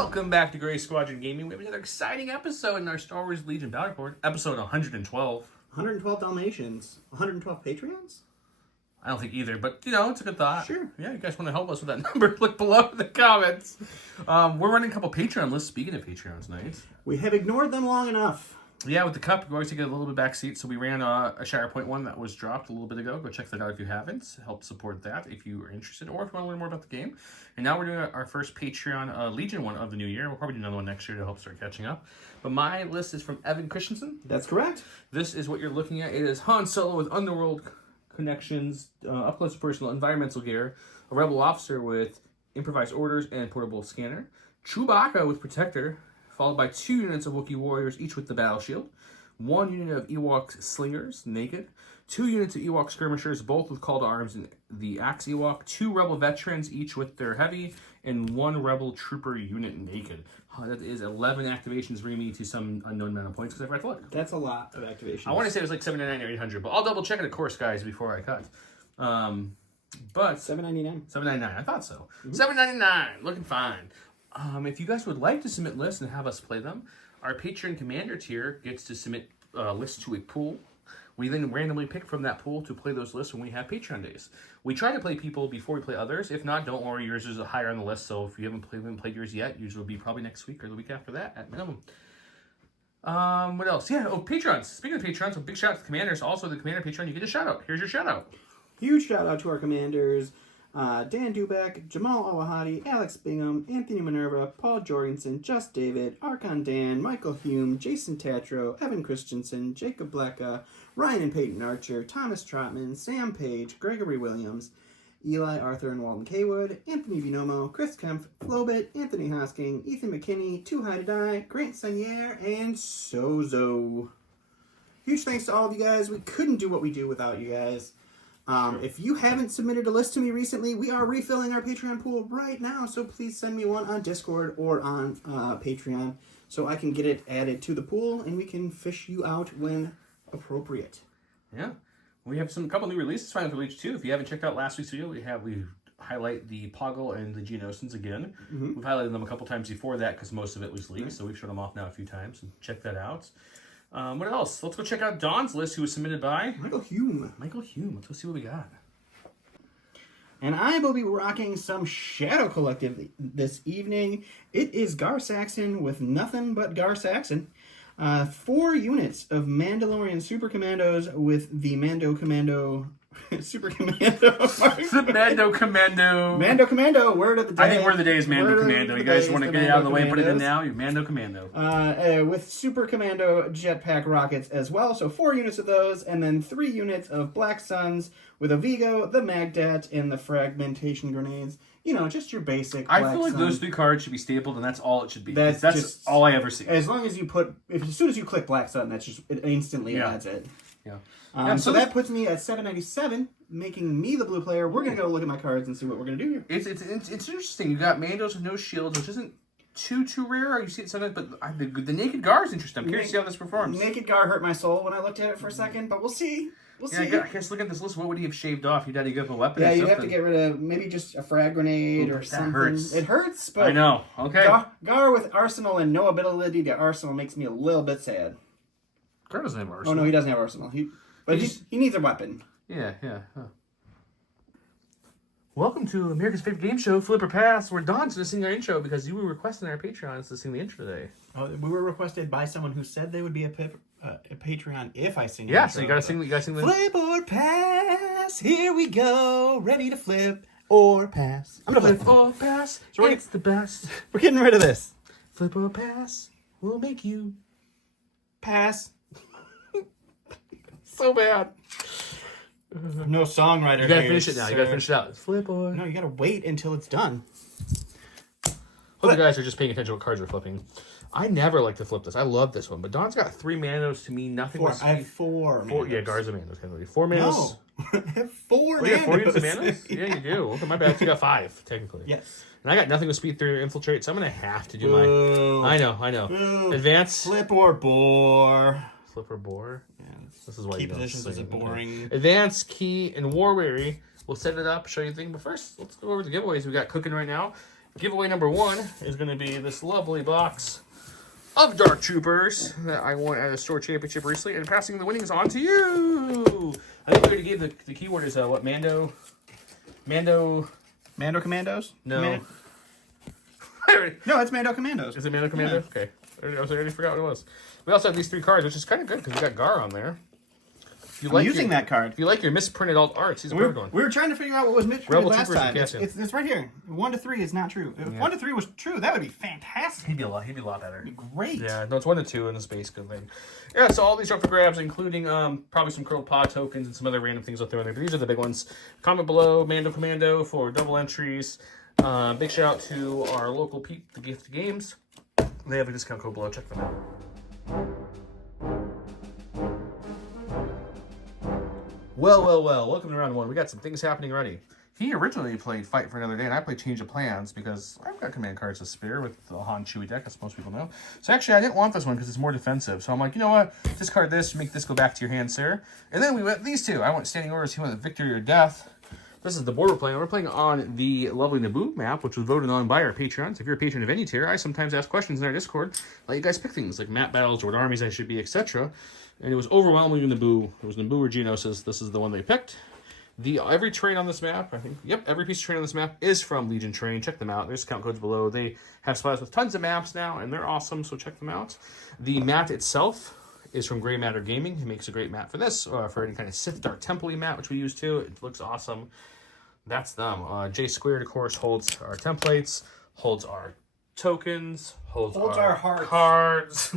Welcome back to Gray Squadron Gaming. We have another exciting episode in our Star Wars Legion Battle Report, episode 112. 112 Dalmatians. 112 Patreons? I don't think either, but, you know, it's a good thought. Sure. Yeah, you guys want to help us with that number, look below in the comments. We're running a couple Patreon lists. Speaking of Patreons tonight. We have ignored them long enough. Yeah, with the cup, we always get a little bit back seat, so we ran a SharePoint one that was dropped a little bit ago. Go check that out if you haven't. Help support that if you are interested, or if you want to learn more about the game. And now we're doing our first Patreon Legion one of the new year. We'll probably do another one next year to help start catching up. But my list is from Evan Christensen. That's correct. This is what you're looking at. It is Han Solo with Underworld connections, up-close personal environmental gear, a Rebel officer with improvised orders and portable scanner, Chewbacca with Protector, followed by 2 units of Wookiee warriors, each with the battle shield, 1 unit of Ewok slingers, naked, 2 units of Ewok skirmishers, both with call to arms and the Axe Ewok, 2 Rebel veterans, each with their heavy, and 1 Rebel trooper unit naked. That is 11 activations, bringing me to some unknown amount of points because I forgot to look. That's a lot of activations. I want to say it was like 799 or 800, but I'll double check it, of course, guys, before I cut. But 799. 799, I thought so. $7.99, looking fine. If you guys would like to submit lists and have us play them, our Patreon Commander tier gets to submit lists to a pool. We then randomly pick from that pool to play those lists when we have Patreon days. We try to play people before we play others. If not, don't worry, yours is higher on the list. So if you haven't played yours yet, yours will be probably next week or the week after that at minimum. What else? Yeah, Patrons. Speaking of Patrons, a big shout out to the Commanders. Also, the Commander Patreon, you get a shout out. Here's your shout out. Huge shout out to our Commanders. Dan Dubeck, Jamal Awahadi, Alex Bingham, Anthony Minerva, Paul Jorgensen, Just David, Archon Dan, Michael Hume, Jason Tatro, Evan Christensen, Jacob Blecka, Ryan and Peyton Archer, Thomas Trotman, Sam Page, Gregory Williams, Eli Arthur and Walden Kaywood, Anthony Vinomo, Chris Kempf, Flobit, Anthony Hosking, Ethan McKinney, Too High to Die, Grant Senier, and Sozo. Huge thanks to all of you guys. We couldn't do what we do without you guys. If you haven't submitted a list to me recently, we are refilling our Patreon pool right now, so please send me one on Discord or on Patreon so I can get it added to the pool and we can fish you out when appropriate. Yeah. We have a couple new releases finally for Legion 2. If you haven't checked out last week's video, we highlight the Poggle and the Geonosians again. Mm-hmm. We've highlighted them a couple times before that because most of it was leaked, so we've shown them off now a few times. And check that out. What else? Let's go check out Don's list, who was submitted by Michael Hume. Let's go see what we got. And I will be rocking some Shadow Collective this evening. It is Gar Saxon with nothing but Gar Saxon. 4 units of Mandalorian Super Commandos with the Mando Commando Super Commando. The Mando Commando. Mando Commando, word of the day. I think word of the day is Mando Commando. You guys want to get it out of the way and put it in now? You're Mando Commando. With Super Commando jetpack rockets as well. So 4 units of those, and then 3 units of Black Suns with a Vigo, the Magdat, and the Fragmentation Grenades. You know, just your basic Black I feel like Sun. those 3 cards should be stapled, and that's all it should be. That's just all I ever see. As long as you as soon as you click Black Sun, it instantly adds it. Yeah. So that puts me at 797, making me the blue player. We're going to go look at my cards and see what we're going to do here. It's interesting. You got Mandos with no shields, which isn't too rare. You see it sometimes, but the Naked Gar is interesting. I'm curious to see how this performs. Naked Gar hurt my soul when I looked at it for a second, but we'll see. I guess looking at this list, what would he have shaved off? He'd have to give up a weapon. Yeah, or you'd have to get rid of maybe just a frag grenade or something. Hurts. It hurts, but I know. Okay. Gar with Arsenal and no ability to Arsenal makes me a little bit sad. Gar doesn't have Arsenal. Oh no, he doesn't have Arsenal. But he needs a weapon. Yeah. Huh. Welcome to America's favorite game show, Flip or Pass, where Don's going to sing our intro because you were requesting our Patreons to sing the intro today. Oh, we were requested by someone who said they would be a Patreon if I sing. Yeah, so you got to sing. You got to sing the Flip or Pass. Here we go, ready to flip or pass. I'm gonna flip or pass. So it's the best. We're getting rid of this. Flip or pass. We'll make you pass. So bad. No songwriter. You gotta finish it now. Sir. You gotta finish it out. Flip or... No, you gotta wait until it's done. Hope you guys are just paying attention to what cards we're flipping. I never like to flip this. I love this one. But Don's got 3 Manos to me. Nothing. 4. I have 4 Manos. Yeah, Gar's a Manos. 4 Manos. No. I have 4 Manos. You have 4 units of Manos? Yeah, you do. Look at my bad. You got 5, technically. Yes. And I got nothing with speed through infiltrate, so I'm going to have to do my... I know. Boo. Advance. Flip or bore. Flip or bore? Yeah. This is why key you don't positions is a boring. Okay. Advance, key, and war weary. We'll set it up, show you the thing. But first, let's go over the giveaways we got cooking right now. Giveaway number 1 is going to be this lovely box of Dark Troopers that I won at a store championship recently, and passing the winnings on to you. I think we already gave the keyword is what, Mando Commandos? No. No, it's Mando Commandos. Is it Mando Commando? Yeah. Okay. I already forgot what it was. We also have these 3 cards, which is kind of good because we got Gar on there. I'm using that card. If you like your misprinted alt arts, he's a perfect one. We were trying to figure out what was misprinted Rebel last Troopers time. and It's right here. 1 to 3 is not true. If 1 to 3 was true, that would be fantastic. He'd be a lot better. Great. Yeah, no, it's 1 to 2 in the space good thing. Yeah, so all these are up for grabs, including probably some curled pod tokens and some other random things I'll throw in there. But these are the big ones. Comment below, Mando Commando for double entries. Big shout out to our local Pete, the Gift Games. They have a discount code below. Check them out. Well. Welcome to round 1. We got some things happening already. He originally played Fight for Another Day, and I played Change of Plans because I've got command cards to spare with the Han Chewie deck, as most people know. So actually, I didn't want this one because it's more defensive. So I'm like, you know what? Discard this, make this go back to your hand, sir. And then we went these 2. I went Standing Orders, he went Victory or Death. This is the board we're playing. We're playing on the lovely Naboo map, which was voted on by our patrons. If you're a patron of any tier, I sometimes ask questions in our Discord. Let you guys pick things like map battles, or what armies I should be, etc. And it was overwhelmingly Naboo. It was Naboo or Geonosis. This is the one they picked. Every terrain on this map, I think, every piece of terrain on this map is from Legion Terrain. Check them out. There's count codes below. They have spots with tons of maps now, and they're awesome, so check them out. The mat itself is from Grey Matter Gaming. He makes a great mat for this, for any kind of Sith Dark Temple mat, which we use too. It looks awesome. That's them. J Squared, of course, holds our templates, holds our tokens, holds our hearts. Cards.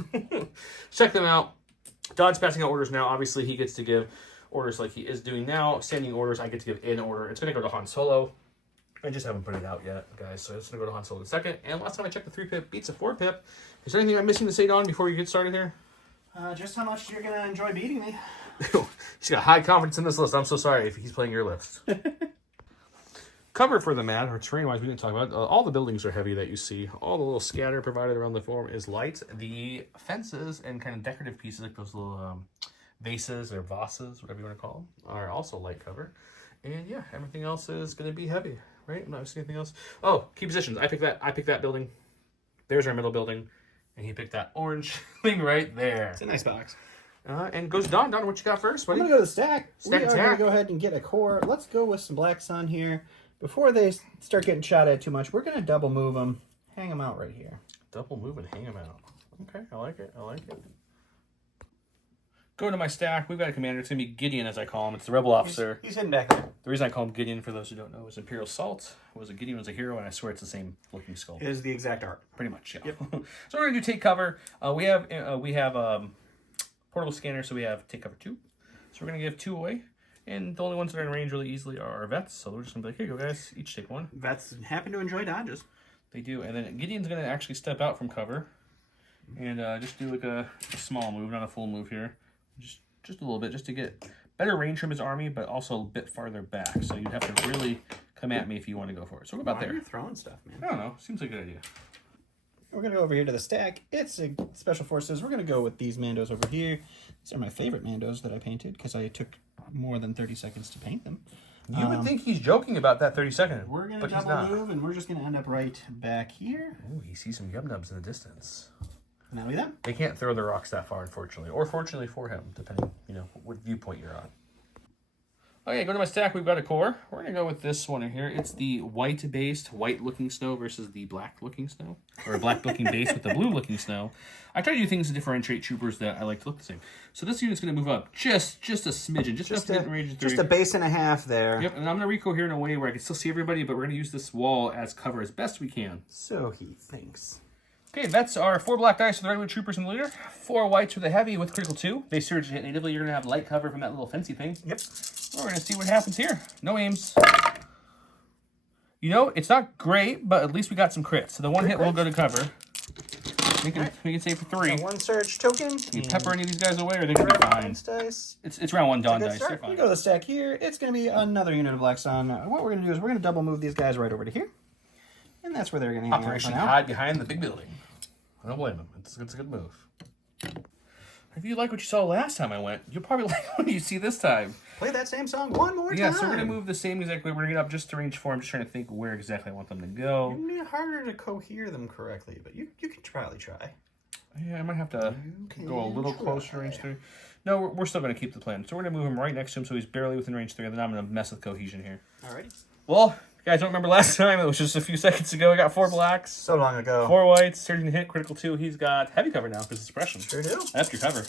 Check them out. Don's passing out orders now. Obviously, he gets to give orders like he is doing now. Standing orders, I get to give in order. It's going to go to Han Solo. I just haven't put it out yet, guys, so it's going to go to Han Solo in a second. And last time I checked, the 3-pip beats a 4-pip. Is there anything I'm missing to say, Don, before we get started here? Just how much you're going to enjoy beating me. He's got high confidence in this list. I'm so sorry if he's playing your list. Cover for the mat, or terrain-wise, we didn't talk about. All the buildings are heavy that you see. All the little scatter provided around the form is light. The fences and kind of decorative pieces, like those little vases or vases, whatever you want to call them, are also light cover. And yeah, everything else is going to be heavy, right? I'm not seeing anything else. Oh, key positions. I picked that building. There's our middle building. And he picked that orange thing right there. It's a nice box. And goes Don. Don, what you got first, buddy? I'm going to go to the stack. Stack we are going to go ahead and get a core. Let's go with some Black Sun here. Before they start getting shot at too much, we're going to double move them. Hang them out right here. Double move and hang them out. Okay, I like it. Go to my stack. We've got a commander. It's going to be Gideon, as I call him. It's the rebel officer. He's hidden back there. The reason I call him Gideon, for those who don't know, is Imperial Salt. Gideon was a hero, and I swear it's the same looking skull. It is the exact art. Pretty much, yeah. Yep. So we're going to do take cover. We have portable scanner, so we have take cover 2. So we're going to give 2 away. And the only ones that are in range really easily are our vets. So we're just going to be like, here you go, guys. Each take 1. Vets happen to enjoy dodges. They do. And then Gideon's going to actually step out from cover. And just do like a small move, not a full move here. Just a little bit, just to get better range from his army, but also a bit farther back. So you'd have to really come at me if you want to go for it. So we're about there. Why are you throwing stuff, man? I don't know. Seems like a good idea. We're going to go over here to the stack. It's a Special Forces. We're going to go with these Mandos over here. These are my favorite Mandos that I painted because I took more than 30 seconds to paint them. You would think he's joking about that 30 seconds. We're going to double move, and we're just going to end up right back here. Ooh, he sees some yum-nubs in the distance. Now we them. They can't throw the rocks that far, unfortunately. Or fortunately for him, depending, what viewpoint you're on. Okay, go to my stack. We've got a core. We're going to go with this one in here. It's the white-based, white-looking snow versus the black-looking snow. Or a black-looking base with the blue-looking snow. I try to do things to differentiate troopers that I like to look the same. So this unit's going to move up just a smidgen. Just enough to get in range of 3. Just a base and a half there. Yep, and I'm going to reco here in a way where I can still see everybody, but we're going to use this wall as cover as best we can. So he thinks. Okay, vets are 4 black dice for the regular troopers and the leader, 4 whites for the heavy with critical 2. They surge hit natively. You're going to have light cover from that little fancy thing. Yep. We're going to see what happens here. No aims. It's not great, but at least we got some crits. So the one hit will go to cover. We can save for 3. One surge token. You pepper any of these guys away, or they're going to be fine. Dice. It's round 1 Dawn dice. They're fine. We go to the stack here. It's going to be another unit of Black Sun. What we're going to do is we're going to double move these guys right over to here. And that's where they're going to hang Operation out for now. hide behind the big building. I don't blame him. It's a good move. If you like what you saw last time I went, you'll probably like what you see this time. play that same song one more time. Yeah, so we're going to move the same exact way. We're going to get up just to range 4. I'm just trying to think where exactly I want them to go. It's harder to cohere them correctly, but you can probably try. Yeah, I might have to go a little closer to range 3. No, we're still going to keep the plan. So we're going to move him right next to him so he's barely within range 3, and then I'm going to mess with cohesion here. Alrighty. Well, you guys don't remember last time. It was just a few seconds ago. I got 4 blacks. So long ago. 4 whites, 13 to hit, critical 2. He's got heavy cover now because of suppression. Sure do. That's your cover.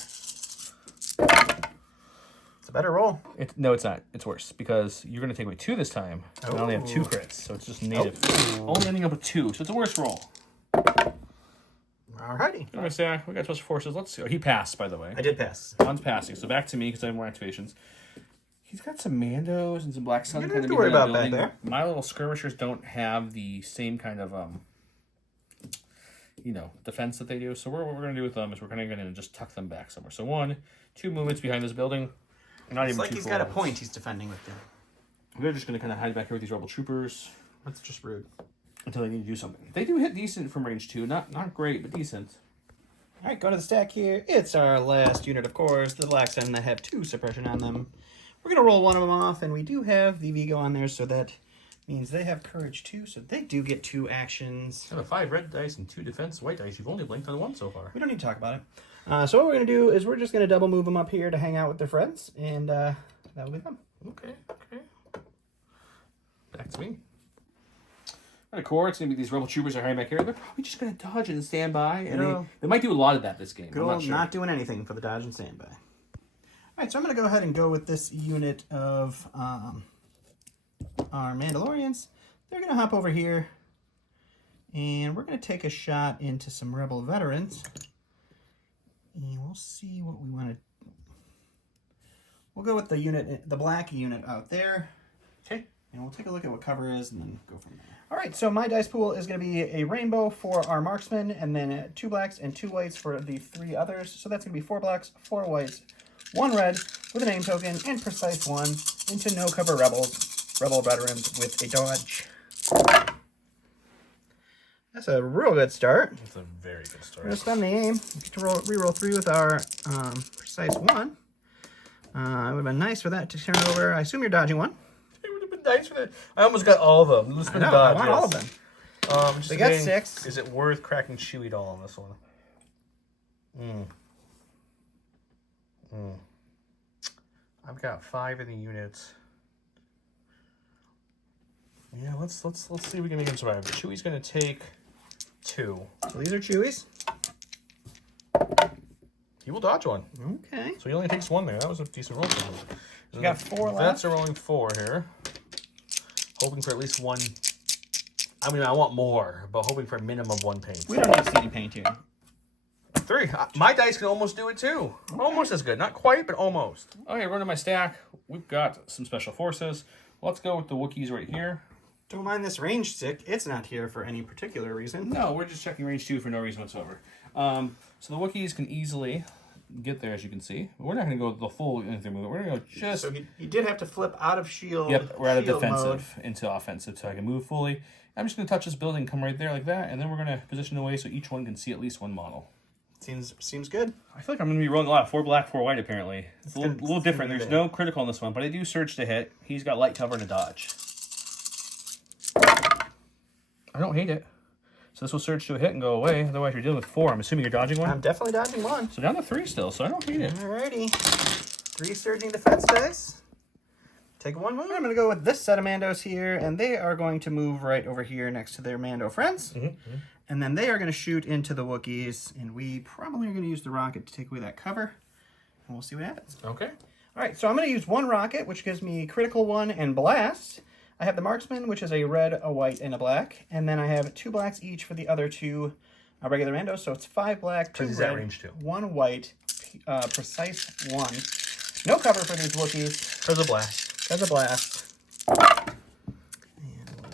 It's a better roll. No, it's not. It's worse because you're going to take away 2 this time. I only have 2 crits, so it's just native. Only ending up with 2, so it's a worse roll. Alrighty. I'm going to say we got special forces. Let's see. Oh, he passed, by the way. I did pass. Han's passing, so back to me because I have more activations. He's got some Mandos and some Black Sun. You don't have to worry about back there. My little skirmishers don't have the same kind of defense that they do. So what we're going to do with them is we're going to just tuck them back somewhere. So 1, 2 movements behind this building. Not It's even like 2 he's got a point he's defending with them. We're just going to kind of hide back here with these rebel troopers. That's just rude. Until they need to do something. They do hit decent from range 2. Not great, but decent. Alright, go to the stack here. It's our last unit, of course. The Black Sun that have 2 suppression on them. We're going to roll one of them off, and we do have the Vigo on there, so that means they have courage 2, so they do get 2 actions. I have a 5 red dice and 2 defense white dice. You've only blinked on 1 so far. We don't need to talk about it. So what we're going to do is we're just going to double move them up here to hang out with their friends, and that will be them. Okay. Back to me. Of course, it's going to be these rebel troopers are hiding back here. They're probably just going to dodge and stand by. And they might do a lot of that this game. Good old not doing anything for the dodge and standby. Alright, so I'm going to go ahead and go with this unit of our Mandalorians. They're going to hop over here. And we're going to take a shot into some rebel veterans. And we'll see what we want to... We'll go with the unit, the black unit out there. Okay. And we'll take a look at what cover is and then go from there. All right, so my dice pool is going to be a rainbow for our marksmen and then 2 blacks and 2 whites for the 3 others. So that's going to be 4 blacks, 4 whites, 1 red with a name token and precise 1 into no cover rebel veterans with a dodge. That's a real good start. That's a very good start. We're going to stun the aim. Get to reroll 3 with our precise 1. It would have been nice for that to turn over. I assume you're dodging 1. Nice for that. I almost got all of them. I want all of them. They got 6. Is it worth cracking Chewy doll on this one? I've got 5 in the units. Yeah, let's see if we can make him survive. Chewy's gonna take 2. So these are Chewies. He will dodge 1. Okay. So he only takes 1 there. That was a decent roll for him. You got 4 left. Vets are rolling 4 here. Hoping for at least 1. I mean, I want more, but hoping for a minimum of 1 paint. We don't need to see any paint here. 3. My dice can almost do it too. Okay. Almost as good. Not quite, but almost. Okay, running my stack. We've got some special forces. Let's go with the Wookiees right here. Don't mind this range stick. It's not here for any particular reason. No, we're just checking range 2 for no reason whatsoever. So the Wookiees can easily get there, as you can see. But we're not going to go the full anything movement. We're going to go just... So he did have to flip out of shield. Yep, we're out of defensive mode into offensive, so I can move fully. I'm just going to touch this building, come right there like that, and then we're going to position away so each one can see at least 1 model. Seems good. I feel like I'm going to be rolling a lot of 4 black, 4 white, apparently. It's a little different. There's no critical on this one, but I do surge to hit. He's got light cover and a dodge. I don't hate it. So this will surge to a hit and go away. Otherwise, you're dealing with 4. I'm assuming you're dodging 1? I'm definitely dodging 1. So down to 3 still, so I don't hate it. Alrighty. 3 surging defense dice. Take 1 move. I'm going to go with this set of Mandos here, and they are going to move right over here next to their Mando friends. And then they are going to shoot into the Wookiees, and we probably are going to use the rocket to take away that cover. And we'll see what happens. Okay. Alright, so I'm going to use 1 rocket, which gives me critical 1 and blast. I have the marksman, which is a red, a white, and a black. And then I have 2 blacks each for the other 2 regular Mandos. So it's 5 black, 2 red, range 2. 1 white, precise 1. No cover for these Wookiees. Because of blast. Because of blast.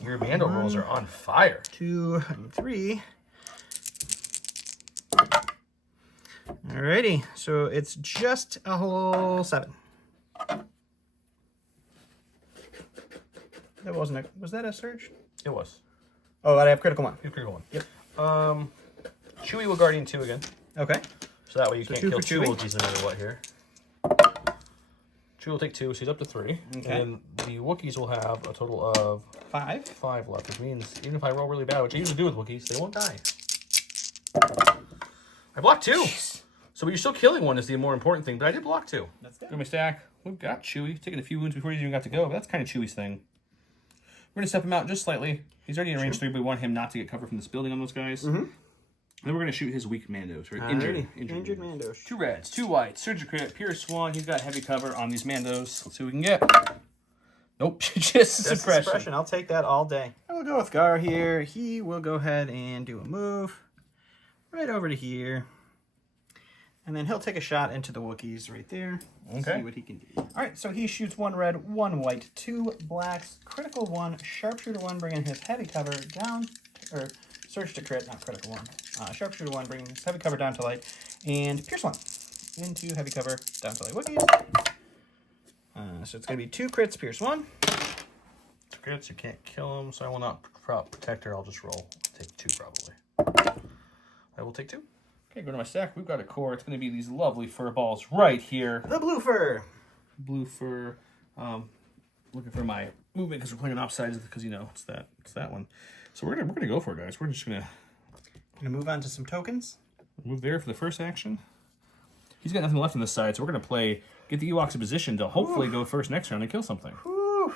Your Mando rolls are on fire. 2 and 3. Alrighty, so it's just a whole 7. That wasn't a... Was that a surge? It was. Oh, I have critical 1. Critical 1. Yep. Chewy will Guardian 2 again. Okay. So that way you can't kill 2 Chewy. Wookiees no matter what here. Chewie will take 2, so he's up to 3. Okay. And the Wookiees will have a total of 5 left, which means even if I roll really bad, which I usually do with Wookiees, they won't die. I blocked 2. Jeez. So you're still killing one is the more important thing, but I did block 2. That's good. Go to my stack. We've got Chewie. Taking a few wounds before he's even got to go, but that's kind of Chewie's thing. We're going to step him out just slightly. He's already in range 3, but we want him not to get cover from this building on those guys. Mm-hmm. And then we're going to shoot his weak Mandos. Or injured Mandos. 2 reds, 2 whites, Surge Crit, Pierce 1. He's got heavy cover on these Mandos. Let's see what we can get. Nope, just suppression. I'll take that all day. I will go with Gar here. He will go ahead and do a move right over to here. And then he'll take a shot into the Wookiees right there. Okay. See what he can do. All right, so he shoots 1 red, 1 white, 2 blacks, critical 1, sharpshooter 1, bringing his heavy cover down, or surge to crit, not critical 1. Sharpshooter 1, bringing his heavy cover down to light, and pierce 1 into heavy cover down to light Wookiees. So it's going to be 2 crits, pierce 1. 2 crits, you can't kill him, so I will not protect her. I'll just roll. Take 2 probably. I will take 2. Okay, go to my stack. We've got a core. It's going to be these lovely fur balls right here. The blue fur. Blue fur. Looking for my movement because we're playing on opposites because you know it's that one. So we're gonna go for it, guys. We're just gonna move on to some tokens. Move there for the first action. He's got nothing left on this side, so we're gonna get the Ewoks in position to hopefully go first next round and kill something. Whew.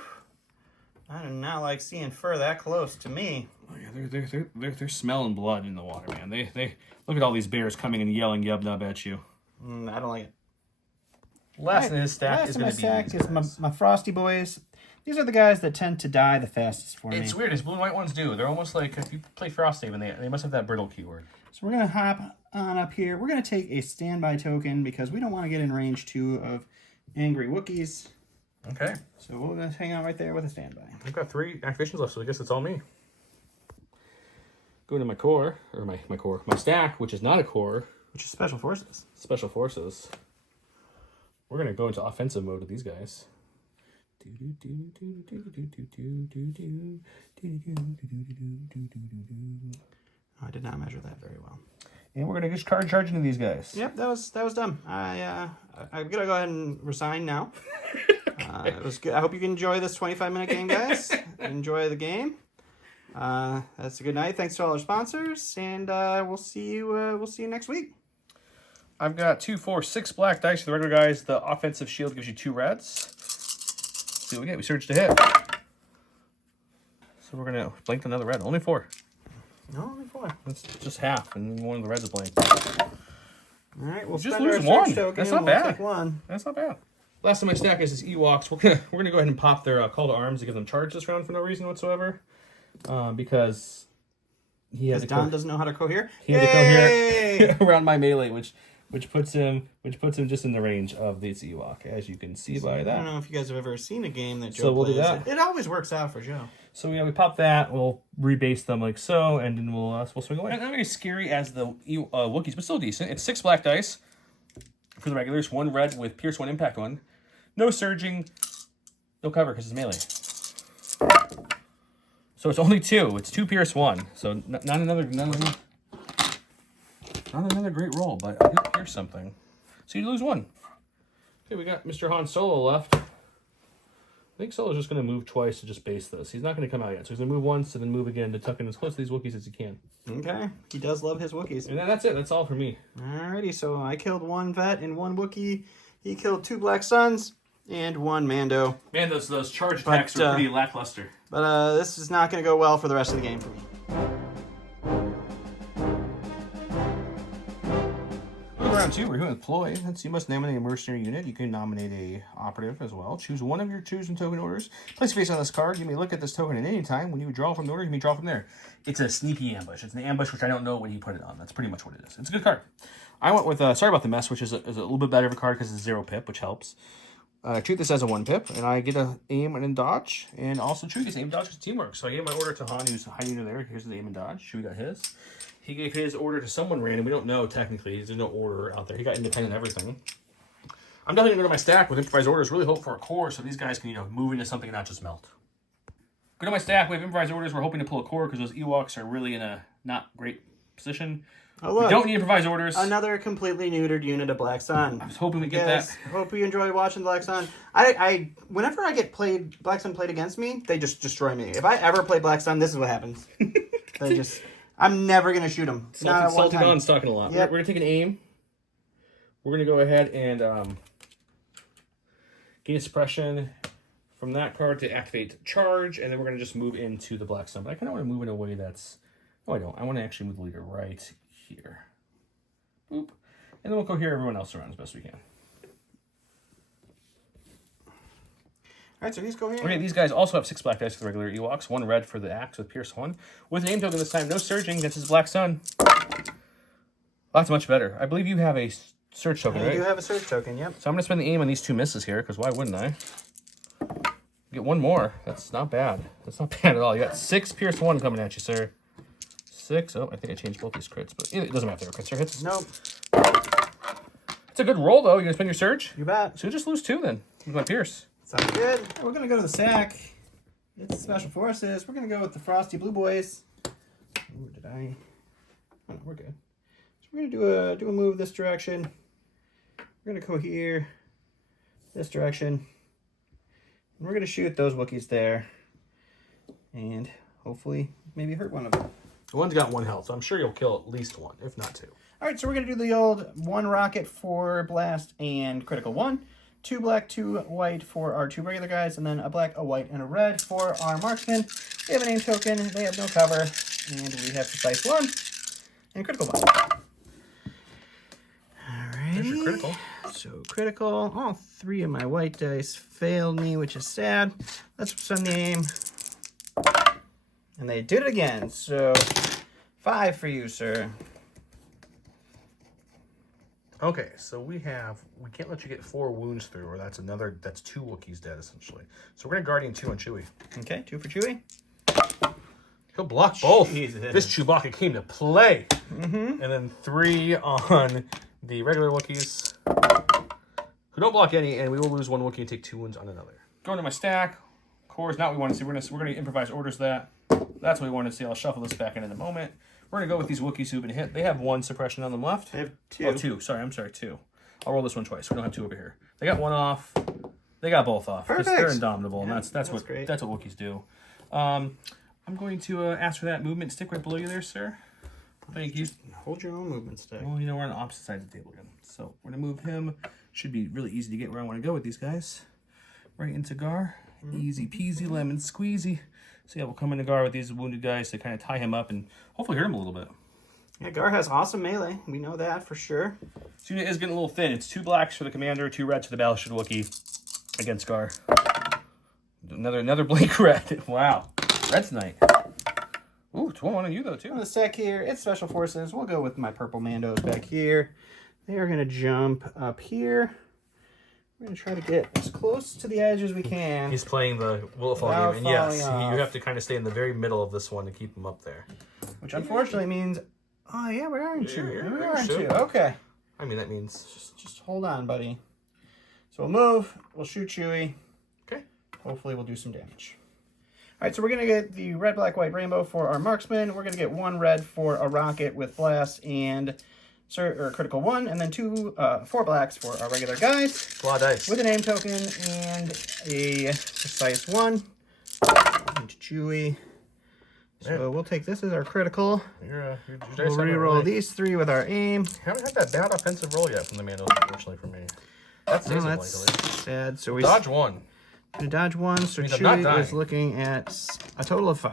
I do not like seeing fur that close to me. Oh yeah, they're smelling blood in the water, man. They look at all these bears coming and yelling yub nub at you. I don't like it. Last in his stack is going to be my Frosty Boys. These are the guys that tend to die the fastest for me. It's weird. As blue and white ones do. They're almost like if you play Frosthaven, they must have that brittle keyword. So we're going to hop on up here. We're going to take a standby token because we don't want to get in range 2 of angry Wookiees. Okay. So we'll just hang out right there with a standby. I've got 3 activations left, so I guess it's all me. Go to my core, or my stack, which is not a core. Which is Special Forces. Special Forces. We're going to go into offensive mode with these guys. I did not measure that very well. And we're going to just card charge into these guys. Yep, that was dumb. I'm going to go ahead and resign now. It was good. I hope you can enjoy this 25-minute game, guys. Enjoy the game. That's a good night. Thanks to all our sponsors, and we'll see you next week. I've got 2, 4, 6 black dice for the regular guys. The offensive shield gives you 2 reds. Let's see what we get. We surge to hit. So we're going to blank another red. Only 4. No, only 4. That's just half, and one of the reds is blank. All right, we'll just spend lose our 1. Token That's and not we'll bad. take 1. That's not bad. Last of my stack is Ewoks. We're gonna go ahead and pop their call to arms to give them charge this round for no reason whatsoever, because Don doesn't know how to cohere. He had to cohere around my melee, which puts him just in the range of this Ewok, as you can see by that. I don't know if you guys have ever seen a game that Joe So we'll plays. do that. It always works out for Joe. So yeah, we pop that. We'll rebase them like so, and then we'll swing away. Not very scary as the Wookiees, but still decent. It's 6 black dice for the regulars, 1 red with Pierce 1, Impact 1. No surging, no cover because it's melee. So it's only 2. It's 2 Pierce 1. So not another great roll, but I did pierce something. So you lose 1. Okay, we got Mr. Han Solo left. I think Solo's just going to move twice to just base this. He's not going to come out yet. So he's going to move once and then move again to tuck in as close to these Wookiees as he can. Okay. He does love his Wookiees. And that's it. That's all for me. Alrighty, so I killed 1 vet and 1 Wookiee. He killed 2 Black Suns and 1 Mando. Man, those charge attacks are pretty lackluster. But this is not going to go well for the rest of the game for me. Round 2, we're doing ploy. You must nominate a mercenary unit. You can nominate a operative as well. Choose one of your chosen token orders. Place your face on this card. You may look at this token at any time. When you draw from the order, you may draw from there. It's a sneaky ambush. It's an ambush which I don't know when you put it on. That's pretty much what it is. It's a good card. I went with Sorry About the Mess, which is a little bit better of a card because it's 0 pip, which helps. Treat this as a 1 pip, and I get a aim and a dodge, and also Chewie gets aim and dodge because teamwork. So I gave my order to Han, who's hiding under there. Here's the aim and dodge. Chewie got his. He gave his order to someone random. We don't know technically. There's no order out there. He got independent everything. I'm definitely gonna go to my stack with improvised orders. Really hope for a core so these guys can move into something and not just melt. Go to my stack. We have improvised orders. We're hoping to pull a core because those Ewoks are really in a not great position. Oh, look. We don't need improvise orders. Another completely neutered unit of Black Sun. I was hoping we get that. Hope you enjoy watching Black Sun. I whenever I get Black Sun played against me, they just destroy me. If I ever play Black Sun, this is what happens. I'm never gonna shoot them. Salty Don's talking a lot. Yep. We're gonna take an aim. We're gonna go ahead and gain a suppression from that card to activate charge, and then we're gonna just move into the Black Sun. But I kind of want to move in a way that's. Oh, I don't. I want to actually move the leader right here. Boop. And then we'll cohere everyone else around as best we can. Alright, so he's coherent. Okay, these guys also have 6 black dice for the regular Ewoks, 1 red for the axe with Pierce 1. With a name token this time, no surging against his Black Sun. That's much better. I believe you have a surge token, right? I do have a surge token, yep. So I'm going to spend the aim on these 2 misses here, because why wouldn't I? Get 1 more. That's not bad. That's not bad at all. You got 6 Pierce 1 coming at you, sir. 6. Oh, I think I changed both these crits, but it doesn't matter. Crits or hits. Nope. It's a good roll, though. You're going to spend your surge? You bet. So you just lose 2 then with my Pierce. Sounds good. We're going to go to the sack. It's Special Forces. We're going to go with the Frosty Blue Boys. Ooh, did I? Oh, no, we're good. So we're going to do a move this direction. We're going to go here, this direction. And we're going to shoot those Wookiees there. And hopefully maybe hurt one of them. One's got 1 health, so I'm sure you'll kill at least 1, if not 2. All right, so we're going to do the old 1 rocket for blast and critical 1. 2 black, 2 white for our 2 regular guys, and then a black, a white, and a red for our marksmen. They have a name token, they have no cover, and we have precise 1 and critical 1. Alrighty. There's your critical. So critical. All 3 of my white dice failed me, which is sad. Let's send the aim. And they did it again, so 5 for you, sir. Okay, so we can't let you get 4 wounds through, or that's 2 Wookiees dead, essentially. So we're going to Guardian 2 on Chewie. Okay, 2 for Chewie. He'll block both. Jesus. This Chewbacca came to play. Mm-hmm. And then 3 on the regular Wookiees, who don't block any, and we will lose 1 Wookiee and take 2 wounds on another. Going to my stack. Cores, not what we want to see. We're going to improvise orders that. That's what we want to see. I'll shuffle this back in a moment. We're going to go with these Wookiees who've been hit. They have 1 suppression on them left. I have 2. Oh, 2. Sorry, I'm sorry, 2. I'll roll this one twice. We don't have 2 over here. They got 1 off. They got both off. Perfect. They're indomitable, Yeah, and that's what great. That's what Wookiees do. I'm going to ask for that movement stick right below you there, sir. Thank you. Hold your own movement stick. Well, you know, we're on the opposite sides of the table again. So we're going to move him. Should be really easy to get where I want to go with these guys. Right into Gar. Easy peasy, lemon squeezy. So yeah, we'll come into Gar with these wounded guys to kind of tie him up and hopefully hurt him a little bit. Yeah, Gar has awesome melee. We know that for sure. This unit is getting a little thin. It's 2 blacks for the commander, 2 reds for the Battleship Wookiee against Gar. Another Blake red. Wow. Red tonight. Ooh, 1 on you though, too. On the stack here, it's Special Forces. We'll go with my purple Mandos back here. They are going to jump up here. We're going to try to get as close to the edge as we can. He's playing the Will of Fall Without game, and yes, falling you off. have to kind of stay in the very middle of this one to keep him up there. Which unfortunately means... Oh, yeah, we are in 2. Yeah, We we're are in in 2. 2. Okay. I mean, that means... Just hold on, buddy. So we'll move. We'll shoot Chewie. Okay. Hopefully we'll do some damage. All right, so we're going to get the red, black, white, rainbow for our marksman. We're going to get 1 red for a rocket with blast and critical 1, and then 4 blacks for our regular guys. A lot of dice. With a name token and a precise 1. Into Chewie. So we'll take this as our critical. Your We'll reroll these 3 with our aim. Haven't had that bad offensive roll yet from the Mandos, unfortunately for me. That's Oh, that's sad. So we dodge 1. gonna dodge 1. So Means I'm not Chewie dying. is looking at a total of 5.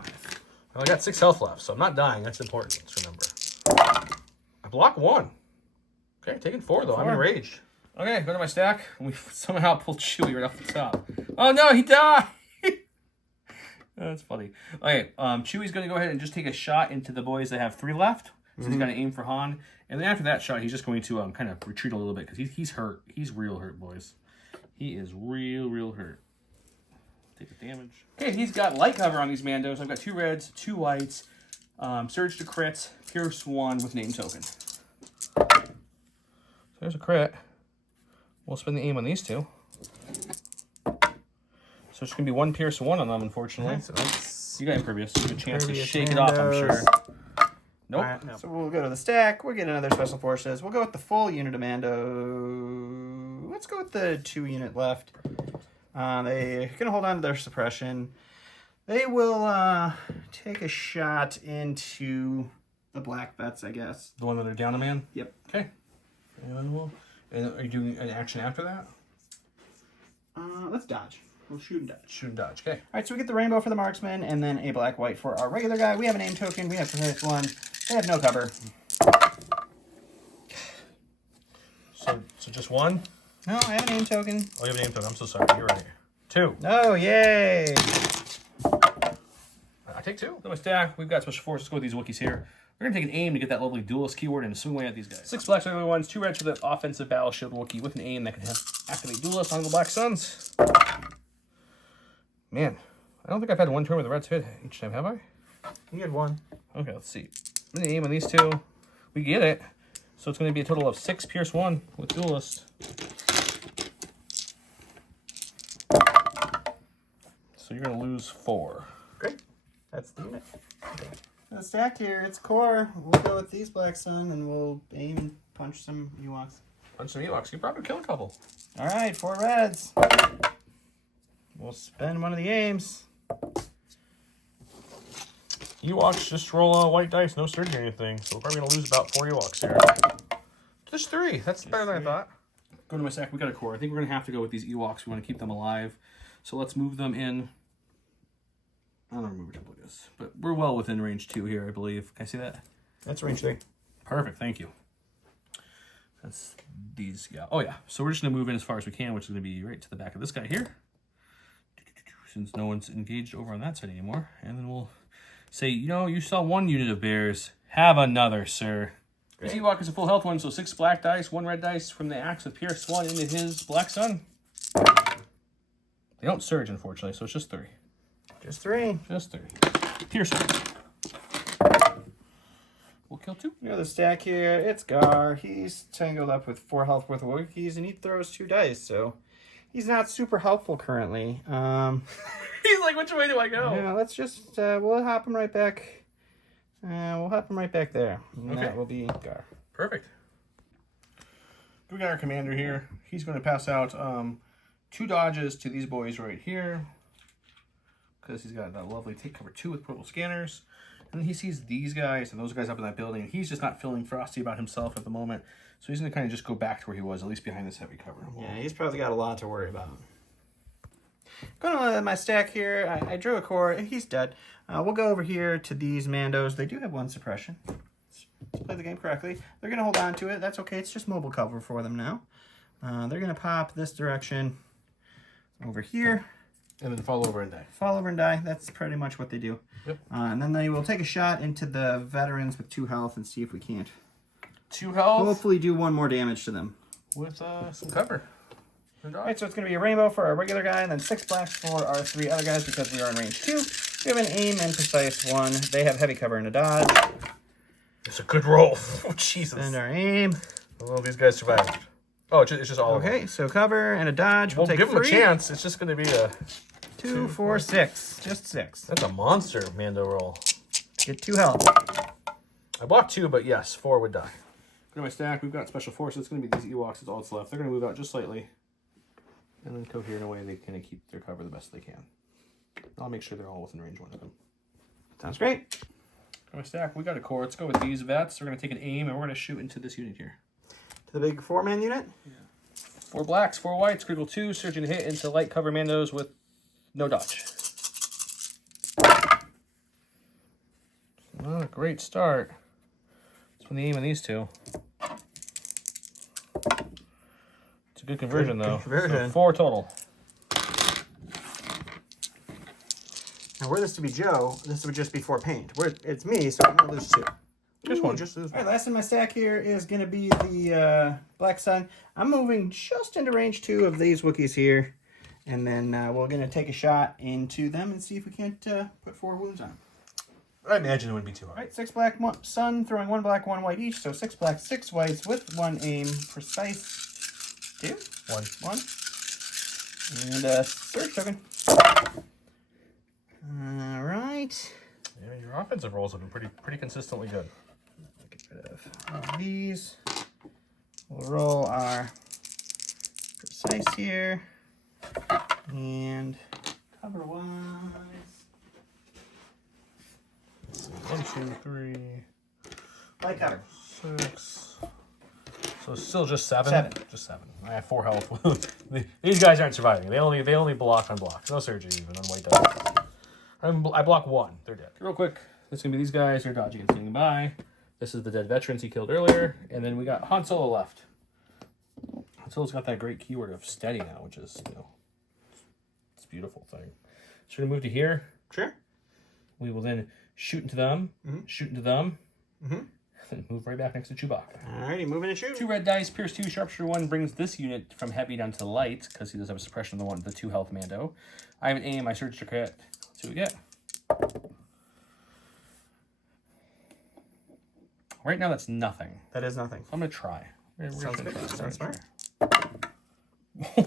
I only got 6 health left, so I'm not dying. That's important to remember. I block 1. Okay, taking 4 though. 4. I'm enraged. Okay, go to my stack. We somehow pulled Chewie right off the top. Oh no, he died! That's funny. Okay, Chewie's going to go ahead and just take a shot into the boys that have 3 left. So he's going to aim for Han. And then after that shot, he's just going to kind of retreat a little bit because he's hurt. He's real hurt, boys. He is real hurt. Take the damage. Okay, he's got light cover on these Mandos. I've got 2 reds, 2 whites, surge to crit, pierce 1 with name token. So there's a crit. We'll spend the aim on these 2. So it's going to be 1 pierce 1 on them, unfortunately. Okay, so that's You got impervious. You have a chance to Impervious shake it off, I'm sure. Mandos. Nope. All right, No. so we'll go to the stack. We'll get another special forces. We'll go with the full unit of Mando. Let's go with the 2 unit left. They're going to hold on to their suppression. They will take a shot into the black vets, I guess. The one that are down a man? Yep. Okay. And are you doing an action after that? Let's dodge. We'll shoot and dodge. Shoot and dodge. Okay. All right, so we get the rainbow for the marksman and then a black-white for our regular guy. We have a name token. We have precise 1. They have no cover. So just 1? No, I have a name token. Oh, you have a name token. I'm so sorry. You're right here. 2. Oh, yay! I take 2. On my stack, we've got special forces. Let's go with these Wookiees here. We're going to take an aim to get that lovely duelist keyword and swing away at these guys. 6 blacks are the other ones, 2 reds for the offensive battle shield Wookiee with an aim that can activate duelist on the Black Suns. Man, I don't think I've had 1 turn with the reds hit each time, have I? You had 1. Okay, let's see. I'm going to aim on these 2. We get it. So it's going to be a total of 6 Pierce 1 with duelist. So you're going to lose 4. Great. That's the unit. The stack here, it's core. We'll go with these Black Sun and we'll aim and punch some Ewoks. Punch some Ewoks. You probably kill a couple. All right, 4 reds. We'll spend one of the aims. Ewoks just roll white dice, no surge or anything. So we're probably going to lose about 4 Ewoks here. Just 3. That's better than I thought. Go to my stack. We got a core. I think we're going to have to go with these Ewoks. We want to keep them alive. So let's move them in. I don't remember what it is, but we're well within range 2 here, I believe. Can I see that? That's range 3. Perfect, thank you. That's these, yeah. Oh, yeah. So we're just going to move in as far as we can, which is going to be right to the back of this guy here. Since no one's engaged over on that side anymore. And then we'll say, you know, you saw 1 unit of bears. Have another, sir. This Ewok is a full health one, so 6 black dice, 1 red dice from the axe with Pierce 1 into his Black Sun. They don't surge, unfortunately, so it's just 3. Just 3. Just 3. Pierce 1. We'll kill 2. You know the stack here, it's Gar. He's tangled up with 4 health worth of Wookiees and he throws 2 dice, so he's not super helpful currently. He's like, which way do I go? Yeah, let's just, we'll hop him right back. We'll hop him right back there. And Okay. that will be Gar. Perfect. We got our commander here. He's going to pass out 2 dodges to these boys right here. Because he's got that lovely take cover 2 with portable scanners. And then he sees these guys and those guys up in that building. And he's just not feeling frosty about himself at the moment. So he's going to kind of just go back to where he was, at least behind this heavy cover. Yeah, he's probably got a lot to worry about. Going to my stack here, I drew a core. He's dead. We'll go over here to these Mandos. They do have 1 suppression. Let's play the game correctly. They're going to hold on to it. That's okay. It's just mobile cover for them now. They're going to pop this direction over here. And then fall over and die. Fall over and die. That's pretty much what they do. Yep. And then they will take a shot into the veterans with 2 health and see if we can't 2 health. hopefully do 1 more damage to them. With some cover. All right, so it's going to be a rainbow for our regular guy and then 6 blacks for our 3 other guys because we are in range 2. We have an aim and precise 1. They have heavy cover and a dodge. It's a good roll. Oh, Jesus. And our aim. Well, these guys survived. Oh, it's just all Okay, so cover and a dodge. We'll take give 3. them a chance. It's just going to be a... 2, 4, 6. Just 6. That's a monster Mando roll. Get 2 health. I blocked 2, but yes, 4 would die. Go to my stack. We've got special forces. It's going to be these Ewoks. That's all that's left. They're going to move out just slightly. And then cohere in a way they kind of keep their cover the best they can. I'll make sure they're all within range 1 of them. Sounds great. Go to my stack. We got a core. Let's go with these vets. We're going to take an aim, and we're going to shoot into this unit here. To the big 4-man unit? Yeah. 4 blacks, 4 whites, critical 2, surging hit into light cover Mandos with no dodge. Not a great start. It's when the aim on these 2. It's a good conversion, though. Good conversion. So 4 total. Now, were this to be Joe, this would just be 4 paint. It's me, so I'm going to lose 2. Just 1. Just lose. All right, last in my stack here is going to be the Black Sun. I'm moving just into range 2 of these Wookiees here. And then we're going to take a shot into them and see if we can't put 4 wounds on them. I imagine it would be too hard. All right, 6 black, 1 sun, throwing 1 black, 1 white each. So 6 black, 6 whites with 1 aim, precise 2. 1. 1. And surge token. All right. Yeah, your offensive rolls have been pretty consistently good. rid of these. We'll roll our precise here. And cover-wise... 1, 2, 3, Light cover. 6. So still just 7? 7. Just 7. I have 4 health. These guys aren't surviving. They only block on blocks. No surgery even on white dice. I block 1. They're dead. Real quick, this is going to be these guys. They're dodging and standing by. This is the dead veterans he killed earlier. And then we got Han Solo left. Han Solo's got that great keyword of steady now, which is, it's a beautiful thing. So we're going to move to here. Sure. We will then shoot into them, shoot into them, and move right back next to Chewbacca. Alrighty, moving and shoot. 2 red dice, Pierce 2, Sharpshooter 1 brings this unit from heavy down to light, because he does have a suppression of the 2 health Mando. I have an aim, I search to crit. Let's see what we get. Right now, that's nothing. That is nothing. So I'm going to try. Sounds good. Sounds smart.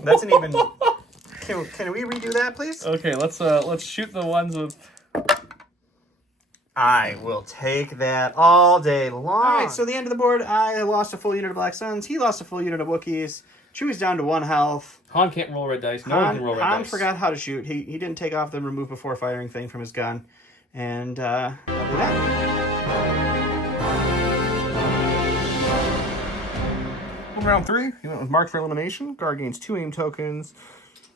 That's an even... Can we redo that, please? Okay, let's shoot the ones with... I will take that all day long. All right, so the end of the board, I lost a full unit of Black Suns. He lost a full unit of Wookiees. Chewie's down to 1 health. Han can't roll red dice. No one can roll red dice. Han forgot how to shoot. He didn't take off the remove before firing thing from his gun. And that'll be that. Round 3, he went with marked for elimination. Guard gains 2 aim tokens.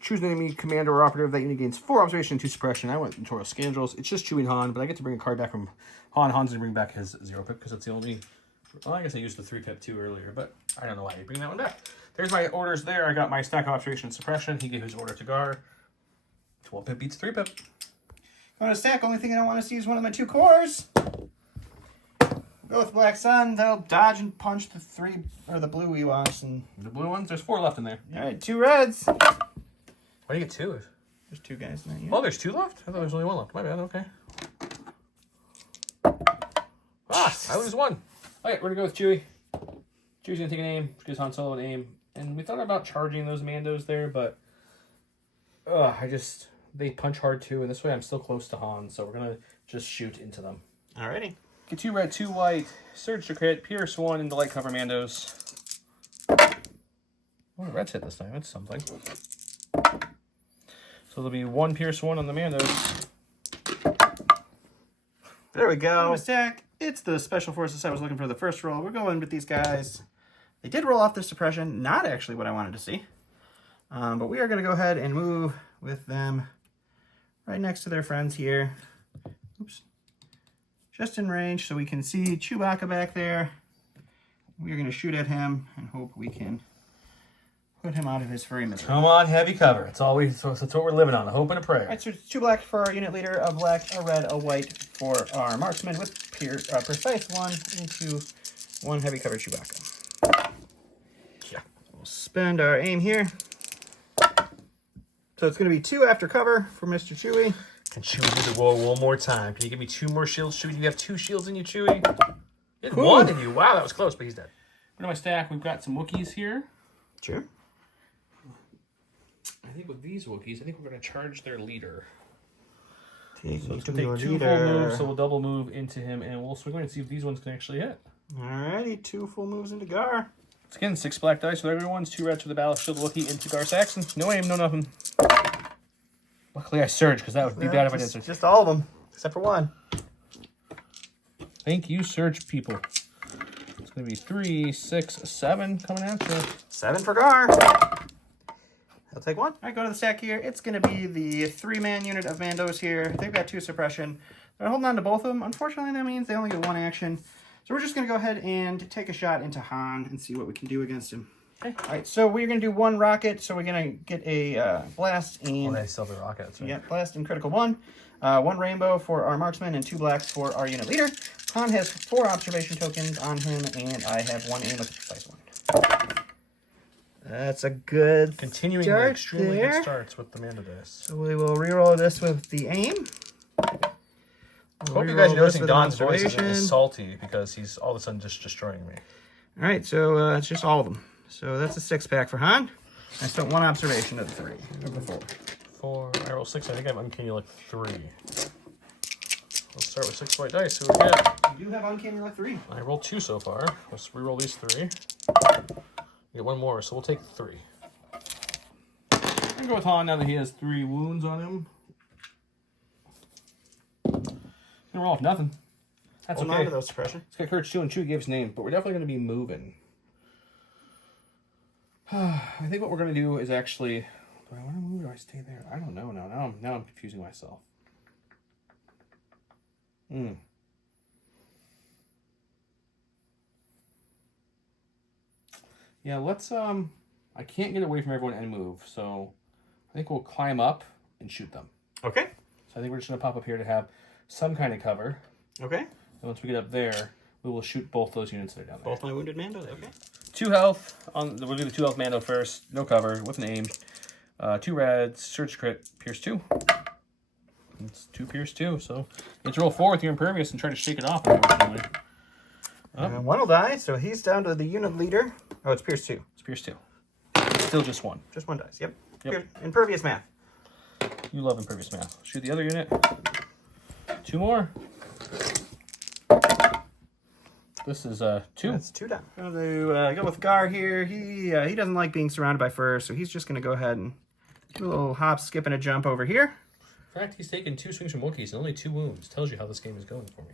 Choose an enemy commander or operative. That unit gains 4 observation and 2 suppression. I went Notorious Scoundrels. It's just Chewie and Han, but I get to bring a card back from Han. Han's going to bring back his 0 pip because it's the only... Well, I guess I used the 3 pip too earlier, but I don't know why I bring that one back. There's my orders there. I got my stack of observation and suppression. He gave his order to Gar. 12 pip beats 3 pip. Going to stack. Only thing I don't want to see is one of my 2 cores. Go with Black Sun. They'll dodge and punch the blue Ewoks. And The blue ones? There's 4 left in there. all right, 2 reds. Why do you get 2? There's 2 guys in that unit. Oh, there's 2 left? I thought there was only 1 left. My bad, okay. I lose 1. Okay, we're going to go with Chewie. Chewie's going to take an aim, gives Han Solo an aim. And we thought about charging those Mandos there, but... They punch hard too, and this way I'm still close to Han, so we're going to just shoot into them. Alrighty. Get 2 red, 2 white. Surge to crit, Pierce 1 into light cover Mandos. Oh, red's hit this time. That's something. So there'll be 1 Pierce 1 on the Mandos. There we go. Stack. It's the Special Forces I was looking for the first roll. We're going with these guys. They did roll off their suppression. Not actually what I wanted to see. But we are going to go ahead and move with them right next to their friends here. Oops. Just in range so we can see Chewbacca back there. We are going to shoot at him and hope we can put him out of his furry misery. Come on, heavy cover. That's what we're living on. A hope and a prayer. All right, so it's 2 black for our unit leader, a black, a red, a white for our marksman with precise 1 into 1 heavy cover Chewbacca. Yeah. We'll spend our aim here. So it's going to be 2 after cover for Mr. Chewie. Can Chewie do the roll one more time? Can you give me 2 more shields, Chewie? You have 2 shields in you, Chewie? You had 1 in you. Wow, that was close, but he's dead. In my stack, we've got some Wookiees here. Sure. I think with these Wookiees, I think we're going to charge their leader. So it's going to take 2 full moves, so we'll double move into him, and we'll swing and see if these ones can actually hit. Alrighty, 2 full moves into Gar. It's again 6 black dice with everyone's 2 reds for the Battle Shield Wookiee into Gar Saxon. No aim, no nothing. Luckily I surged, because that would be bad if I didn't surge. Just all of them, except for 1. Thank you, surge people. It's going to be 3, 6, 7 coming at you. 7 for Gar. I'll take 1. All right, go to the stack here. It's going to be the 3-man unit of Mandos here. They've got 2 suppression. They're holding on to both of them. Unfortunately, that means they only get 1 action. So we're just going to go ahead and take a shot into Han and see what we can do against him. Okay. All right, so we're going to do 1 rocket. So we're going to get a blast and... Well, they still have rockets, right? Yeah, blast and critical 1. 1 rainbow for our marksman and 2 blacks for our unit leader. Han has 4 observation tokens on him, and I have 1 aim with a precise 1. That's a good Continuing the extremely good starts with the Mando dice. So we will reroll this with the aim. Hope you guys are noticing Don's voice is salty because he's all of a sudden just destroying me. All right, so it's just all of them. So that's a 6-pack for Han. I spent 1 observation of the 3, of the 4. 4. I roll 6. I think I'm uncanny like 3. Let's start with 6 white dice. See what we get. You do have Uncanny Luck 3. I rolled 2 so far. Let's reroll these 3. Get one more, so we'll take 3. I'm gonna go with Han now that he has 3 wounds on him. He's gonna roll off nothing. That's Hold okay. on to those suppression. It's got Courage 2 and Chew gave his name, but we're definitely gonna be moving. I think what we're gonna do is actually. Do I want to move or do I stay there? I don't know now. Now I'm confusing myself. Yeah, let's I can't get away from everyone and move, so I think we'll climb up and shoot them. Okay. So I think we're just gonna pop up here to have some kind of cover. Okay. And once we get up there, we will shoot both those units that are down there. Both my wounded Mandos. Okay. 2 health. We'll do the 2 health Mando first. No cover, with an aim. 2 reds, surge crit, pierce 2. It's 2 pierce 2, so you have to roll 4 with your impervious and try to shake it off, unfortunately. One will die, so he's down to the unit leader. Oh, it's pierce 2. It's pierce 2. Still just 1. Just 1 dice. Yep. Yep. Impervious math. You love impervious math. Shoot the other unit. 2 more. This is 2. That's 2 down. I'm going to go with Gar here. He doesn't like being surrounded by fur, so he's just going to go ahead and do a little hop, skip, and a jump over here. In fact, he's taken 2 swings from Wookiees and only 2 wounds. Tells you how this game is going for me.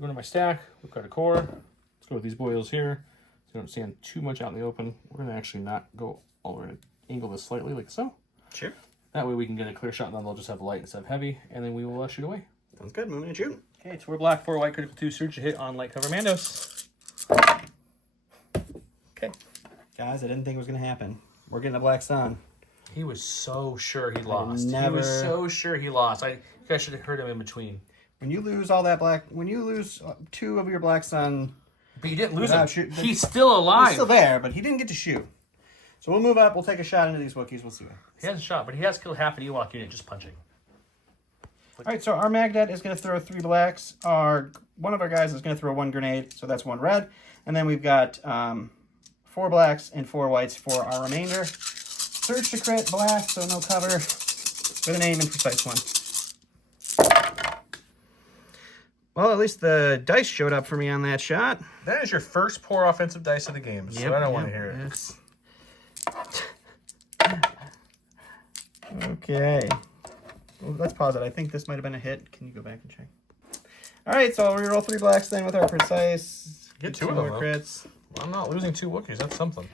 Go to my stack. We've got a core. Let's go with these boils here. So you don't stand too much out in the open. We're going to actually not go all the way. We're going to angle this slightly like so. Sure. That way we can get a clear shot, and then they'll just have light instead of heavy, and then we will shoot away. Sounds good. Moving and shooting. Okay, so we're black, 4 white, critical 2, surge to hit on light cover Mandos. Okay. Guys, I didn't think it was going to happen. We're getting a black sun. He was so sure he lost. Never... He was so sure he lost. You guys should have heard him in between. When you lose all that black, when you lose 2 of your black sun, but you didn't lose him. He's still alive. He's still there, but he didn't get to shoot. So we'll move up. We'll take a shot into these Wookiees. We'll see what. He has a shot, but he has killed half an Ewok unit just punching. All right, so our Magdet is going to throw 3 blacks. One of our guys is going to throw 1 grenade, so that's 1 red. And then we've got 4 blacks and 4 whites for our remainder. Surge to crit, blast, so no cover, with an aim and precise 1. Well, at least the dice showed up for me on that shot. That is your first poor offensive dice of the game, so I don't want to hear it. Okay. Well, let's pause it. I think this might have been a hit. Can you go back and check? All right, so I'll reroll 3 blacks then with our precise. Get 2 of them. Crits. I'm not losing 2 Wookiees. That's something.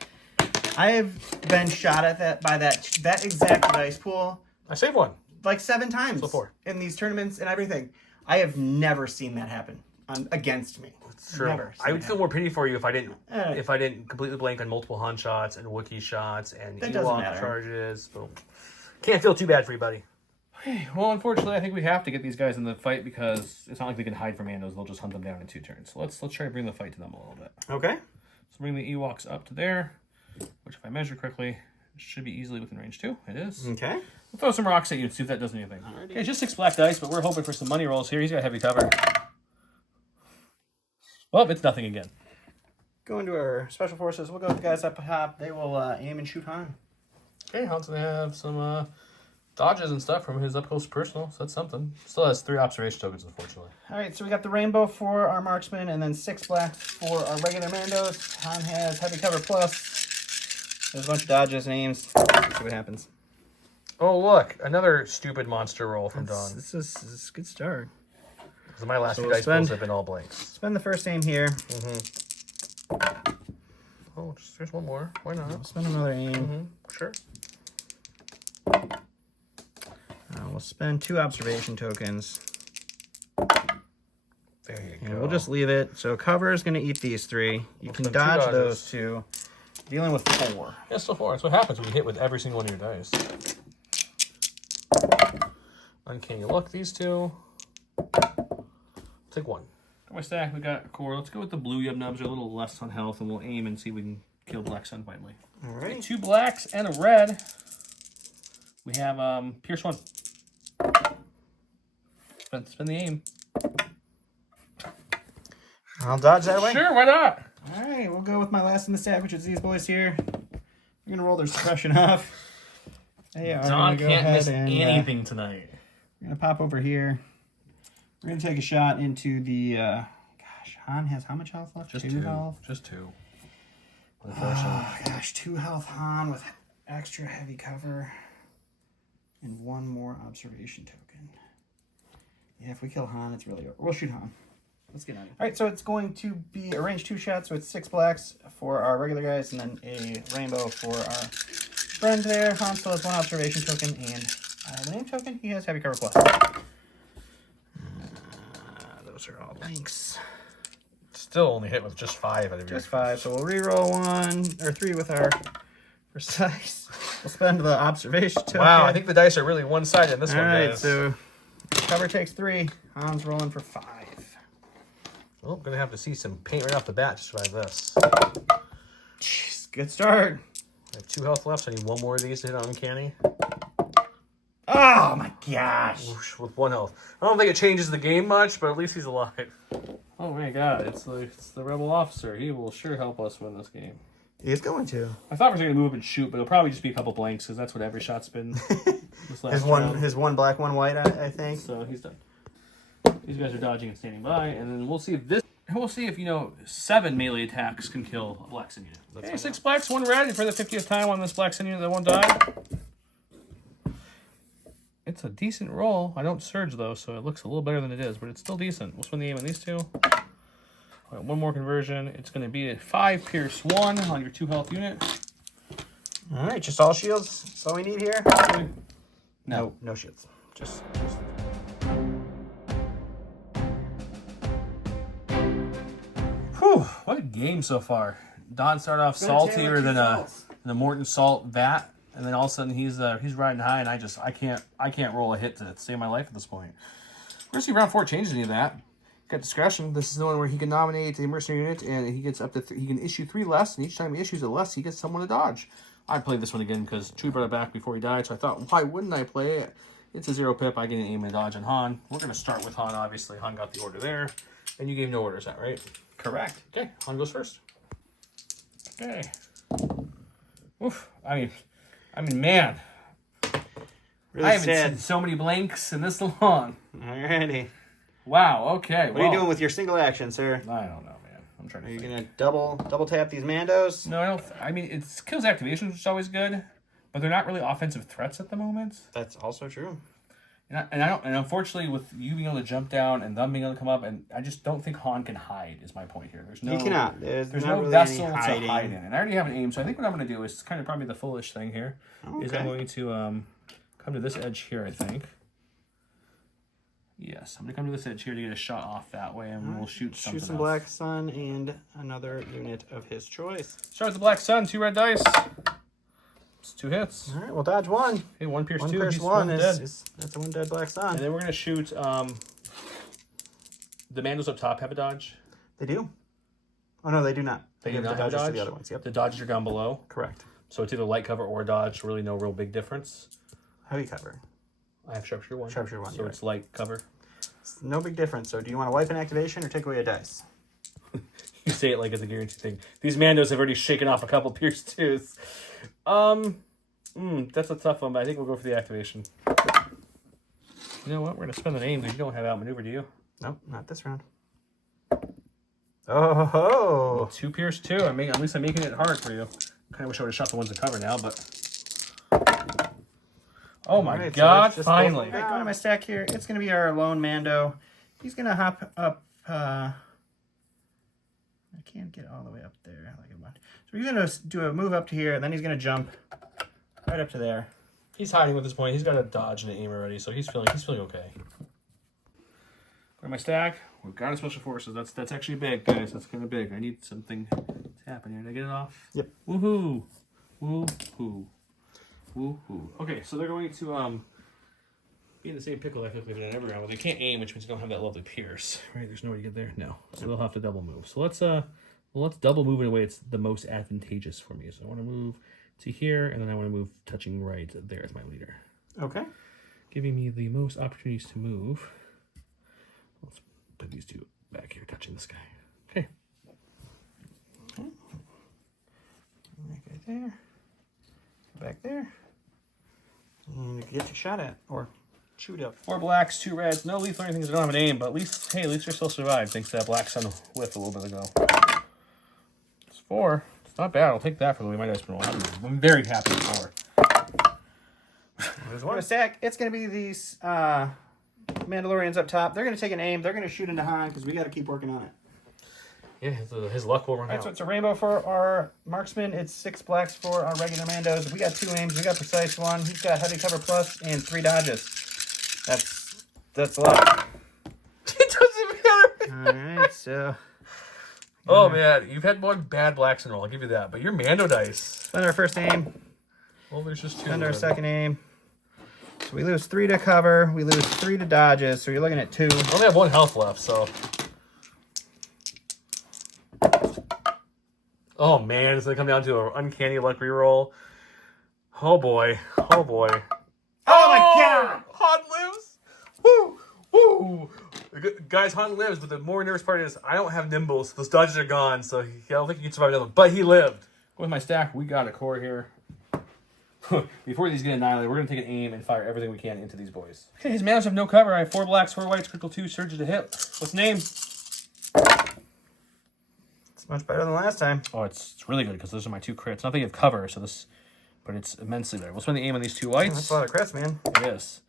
I have been shot at that by that exact dice pool. I saved 1. Like 7 times. So 4. In these tournaments and everything. I have never seen that happen against me. It's true. Never. I would feel more pity for you if I didn't completely blank on multiple Han shots and Wookiee shots and Ewok charges. So can't feel too bad for you, buddy. Okay, well, unfortunately, I think we have to get these guys in the fight because it's not like they can hide from Mandos. They'll just hunt them down in 2 turns. So let's try to bring the fight to them a little bit. Okay. So bring the Ewoks up to there, which if I measure correctly, should be easily within range 2. It is. Okay. We'll throw some rocks at you and see if that does anything. Alrighty. Okay, just 6 black dice, but we're hoping for some money rolls here. He's got heavy cover. Well, it's nothing again. Going to our special forces. We'll go with the guys up top. They will aim and shoot Han. Okay, Han's going to have some dodges and stuff from his up-close personal, so that's something. Still has 3 observation tokens, unfortunately. All right, so we got the rainbow for our marksman and then 6 black for our regular Mandos. Han has heavy cover plus. There's a bunch of dodges and aims. Let's see what happens. Oh, look, another stupid monster roll from Dawn. This is a good start. So my last few dice pulls have been all blanks. Spend the first aim here. Oh, there's 1 more. Why not? We'll spend another aim. Sure. We'll spend 2 observation tokens. There you And go. we'll just leave it. So cover is going to eat these 3. You can dodge those 2. Dealing with 4. Yeah, still 4. That's what happens when you hit with every single one of your dice. Uncanny look, these 2. Take 1. Got my stack, we got a core. Let's go with the blue Yub Nubs. They're a little less on health, and we'll aim and see if we can kill Black Sun finally. All right. Okay, 2 blacks and a red. We have Pierce 1. Spend the aim. I'll dodge that away. Sure, why not? All right, we'll go with my last in the stack, which is these boys here. We're going to roll their suppression off. They are Dawn gonna go can't ahead miss and, anything tonight. We're going to pop over here. We're going to take a shot into the... gosh, Han has how much health left? Just 2 2. health? Just 2. Oh, gosh, 2 health Han with extra heavy cover. And 1 more observation token. Yeah, if we kill Han, it's really over. We'll shoot Han. Let's get on it. All right, so it's going to be a range 2 shots with 6 blacks for our regular guys, and then a rainbow for our friend there. Han still has 1 observation token, and the name token, he has heavy cover plus. Those are all blanks. Still only hit with just 5 out of your... Just 5, so we'll reroll 1 or 3 with our precise. We'll spend the observation token. Wow, I think the dice are really one-sided in this one, all right, guys. so cover takes 3. Han's rolling for 5. Well, I'm going to have to see some paint right off the bat to survive this. Jeez, good start. I have 2 health left, so I need 1 more of these to hit on Uncanny. Oh my gosh. Whoosh, with 1 health. I don't think it changes the game much, but at least he's alive. Oh my god, it's the Rebel Officer. He will sure help us win this game. He's going to. I thought we were going to move up and shoot, but it'll probably just be a couple blanks, because that's what every shot's been this last round. His 1 black, 1 white, I think. So he's done. These guys are dodging and standing by, and then we'll see if this... We'll see if, 7 melee attacks can kill a Black Sin unit. Okay, 6 blacks, 1 red, and for the 50th time on this Black Sin unit that won't die. It's a decent roll. I don't surge, though, so it looks a little better than it is, but it's still decent. We'll spin the aim on these 2. All right, 1 more conversion. It's going to be a 5 pierce 1 on your 2 health unit. All right, just all shields. That's all we need here. No shields. Just. Whew, what a game so far. Don started off saltier than a Morton Salt vat, and then all of a sudden he's riding high, and I can't roll a hit to save my life at this point. We're gonna see round 4 changes any of that. Got discretion. This is the one where he can nominate a mercenary unit, and he gets up to he can issue 3 less, and each time he issues a less, he gets someone to dodge. I played this one again because Chewie brought it back before he died, so I thought, why wouldn't I play it? It's a 0 pip. I get an aim and a dodge on Han. We're gonna start with Han. Obviously, Han got the order there, and you gave no orders. Is that right? Correct. Okay, Han goes first. Okay. Oof. I mean, man. Really I haven't sad. seen so many blanks in this long. Alrighty. Wow. Okay. What are you doing with your single action, sir? I don't know, man. I'm trying to. Are you think. gonna double tap these Mandos? No, I don't. I mean, it's kills activations, which is always good, but they're not really offensive threats at the moment. That's also true. And unfortunately, with you being able to jump down and them being able to come up, and I just don't think Han can hide. Is my point here. There's no. He cannot. There's not no really vessel any to hiding. hide in, and I already have an aim. So I think what I'm going to do is kind of probably the foolish thing here. Okay. Is I'm going to come to this edge here. I think. Yes, I'm going to come to this edge here to get a shot off that way, and we'll shoot something. Shoot some else. Black Sun and another unit of his choice. Start with the Black Sun. 2 red dice. It's 2 hits. All right, we'll dodge 1. Okay, 1 pierce 2. 1 pierce He's 1 dead. is that's a 1 dead Black Sun. And then we're going to shoot the Mandos up top have a dodge. They do. Oh no, they do not. They do give not the have a dodges dodge. to the other ones. Yep. The dodges are down below. Correct. So it's either light cover or dodge. Really no real big difference. Heavy cover. I have sharpshooter 1. Sharpshooter 1. So it's light cover. It's no big difference. So do you want to wipe an activation or take away a dice? You say it like it's a guaranteed thing. These Mandos have already shaken off a couple pierce 2s. That's a tough one, but I think we'll go for the activation. You know what? We're going to spend the name because you don't have outmaneuver, do you? Nope, not this round. Oh ho! 2 pierce 2. At least I'm making it hard for you. Kind of wish I would have shot the ones in cover now, but... Oh my Alright, god, so finally. Alright, go to my stack here. It's going to be our lone Mando. He's going to hop up... I can't get all the way up there like I want. So he's going to do a move up to here, and then he's going to jump right up to there. He's hiding with this point. He's got a dodge and an aim already, so he's feeling okay. Go to my stack. We've got a special forces. That's actually big, guys. That's kind of big. I need something to happen here. Did I get it off? Yep. Woohoo! Woohoo! Woohoo! Okay, so they're going to be in the same pickle I think they've done every round. Well, they can't aim, which means they don't have that lovely pierce. Right? There's no way to get there. No, so they'll have to double move. So let's double move in a way it's the most advantageous for me. So I want to move to here, and then I want to move touching right there as my leader. Okay. Giving me the most opportunities to move. Let's put these 2 back here touching this guy. Okay. Right there. Back there. And you get your shot at, or Chewed up. 4 blacks, 2 reds. No lethal or anything because I don't have an aim, but at least, hey, at least they still survived thanks to that black sun whiff a little bit ago. It's 4. It's not bad. I'll take that for the way my dice roll. I'm very happy with 4. There's one. Stack. It's going to be these Mandalorians up top. They're going to take an aim. They're going to shoot into Han because we got to keep working on it. Yeah, his luck will run out. So it's a rainbow for our marksman. It's 6 blacks for our regular Mandos. We got 2 aims. We got precise 1. He's got heavy cover plus and 3 dodges. That's a lot. It doesn't matter. All right, so. Oh man, you've had one bad blacks in a row. I'll give you that. But your Mando dice. Spend our first aim. Well, there's just 2. Spend our second aim. So we lose 3 to cover. We lose 3 to dodges. So you're looking at 2. I only have 1 health left, so. Oh man, it's gonna come down to an uncanny luck reroll. Oh boy. Oh boy. Oh my god! Han lives! Woo! Woo! Guys, Han lives, but the more nervous part is I don't have nimbles. So those dodges are gone, so I don't think he can survive another one. But he lived. With my stack, we got a core here. Before these get annihilated, we're going to take an aim and fire everything we can into these boys. Okay, his manos have no cover. I have 4 blacks, 4 whites, critical 2, surges to hit. What's name? It's much better than last time. Oh, it's really good because those are my 2 crits. Not that you have cover, so this, but it's immensely better. We'll spend the aim on these 2 whites. That's a lot of crits, man. It is.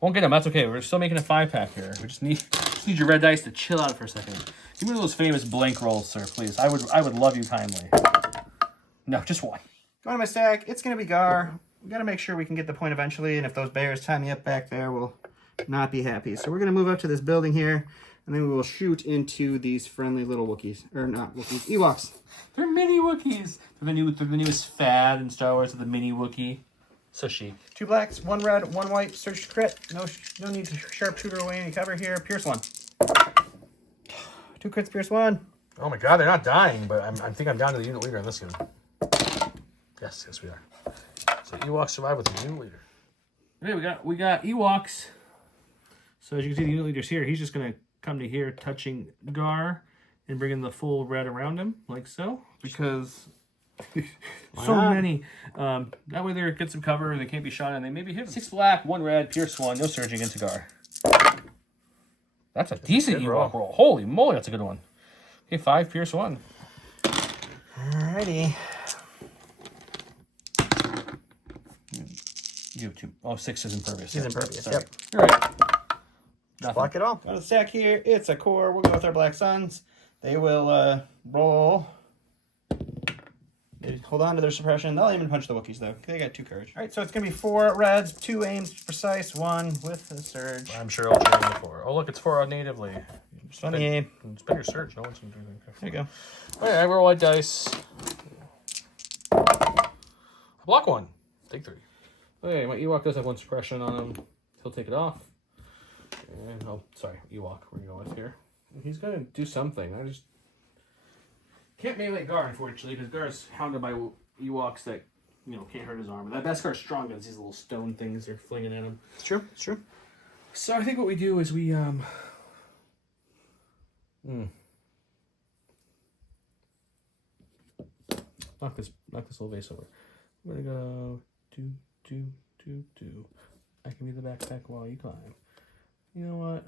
Won't get them. That's okay. We're still making a 5-pack here. We just need your red dice to chill out for a second. Give me those famous blank rolls, sir, please. I would love you kindly. No, just 1. Going to my stack. It's going to be Gar. We got to make sure we can get the point eventually, and if those bears tie me up back there, we'll not be happy. So we're going to move up to this building here, and then we will shoot into these friendly little Wookiees. Or not Wookiees, Ewoks. They're mini Wookiees. They're the newest fad in Star Wars of the mini Wookiee. So chic. 2 blacks, 1 red, 1 white, search to crit. No need to sharpshooter away any cover here. Pierce 1. 2 crits, Pierce 1. Oh my god, they're not dying, but I think I'm down to the unit leader in this one. Yes, we are. So Ewoks survive with the unit leader. Okay, we got Ewoks. So as you can see, the unit leader's here. He's just gonna come to here, touching Gar, and bringing the full red around him, like so, because so many. That way they get some cover, they can't be shot, and they maybe hit 6 black, 1 red, Pierce 1, no surging into Gar. That's a decent Ewok roll. Holy moly, that's a good one. Okay, 5, Pierce 1. Alrighty. You have 2. Oh, 6 is impervious. He's impervious, Sorry. yep. All right. Block it all. Go to the stack here. It's a core. We'll go with our Black Suns. They will roll. They hold on to their suppression. They'll aim and punch the Wookiees, though. They got 2 courage. All right, so it's going to be 4 reds, 2 aims, precise, 1 with the surge. I'm sure I'll train the 4. Oh, look, it's 4 natively. Spend the aim. Spend your surge. No one's going to do anything. There you go. All right, I roll white dice. Block 1. Take 3. Okay, my Ewok does have 1 suppression on him. He'll take it off. And, oh, sorry, Ewok we're going to go with here. He's going to do something. I just can't melee Gar, unfortunately, because Gar's hounded by Ewoks that, can't hurt his armor. That Beskar is strong against these little stone things they're flinging at him. It's true. It's true. So I think what we do is we, knock this little vase over. I'm going to go 2, 2, 2, 2. I can be the backpack while you climb. You know what?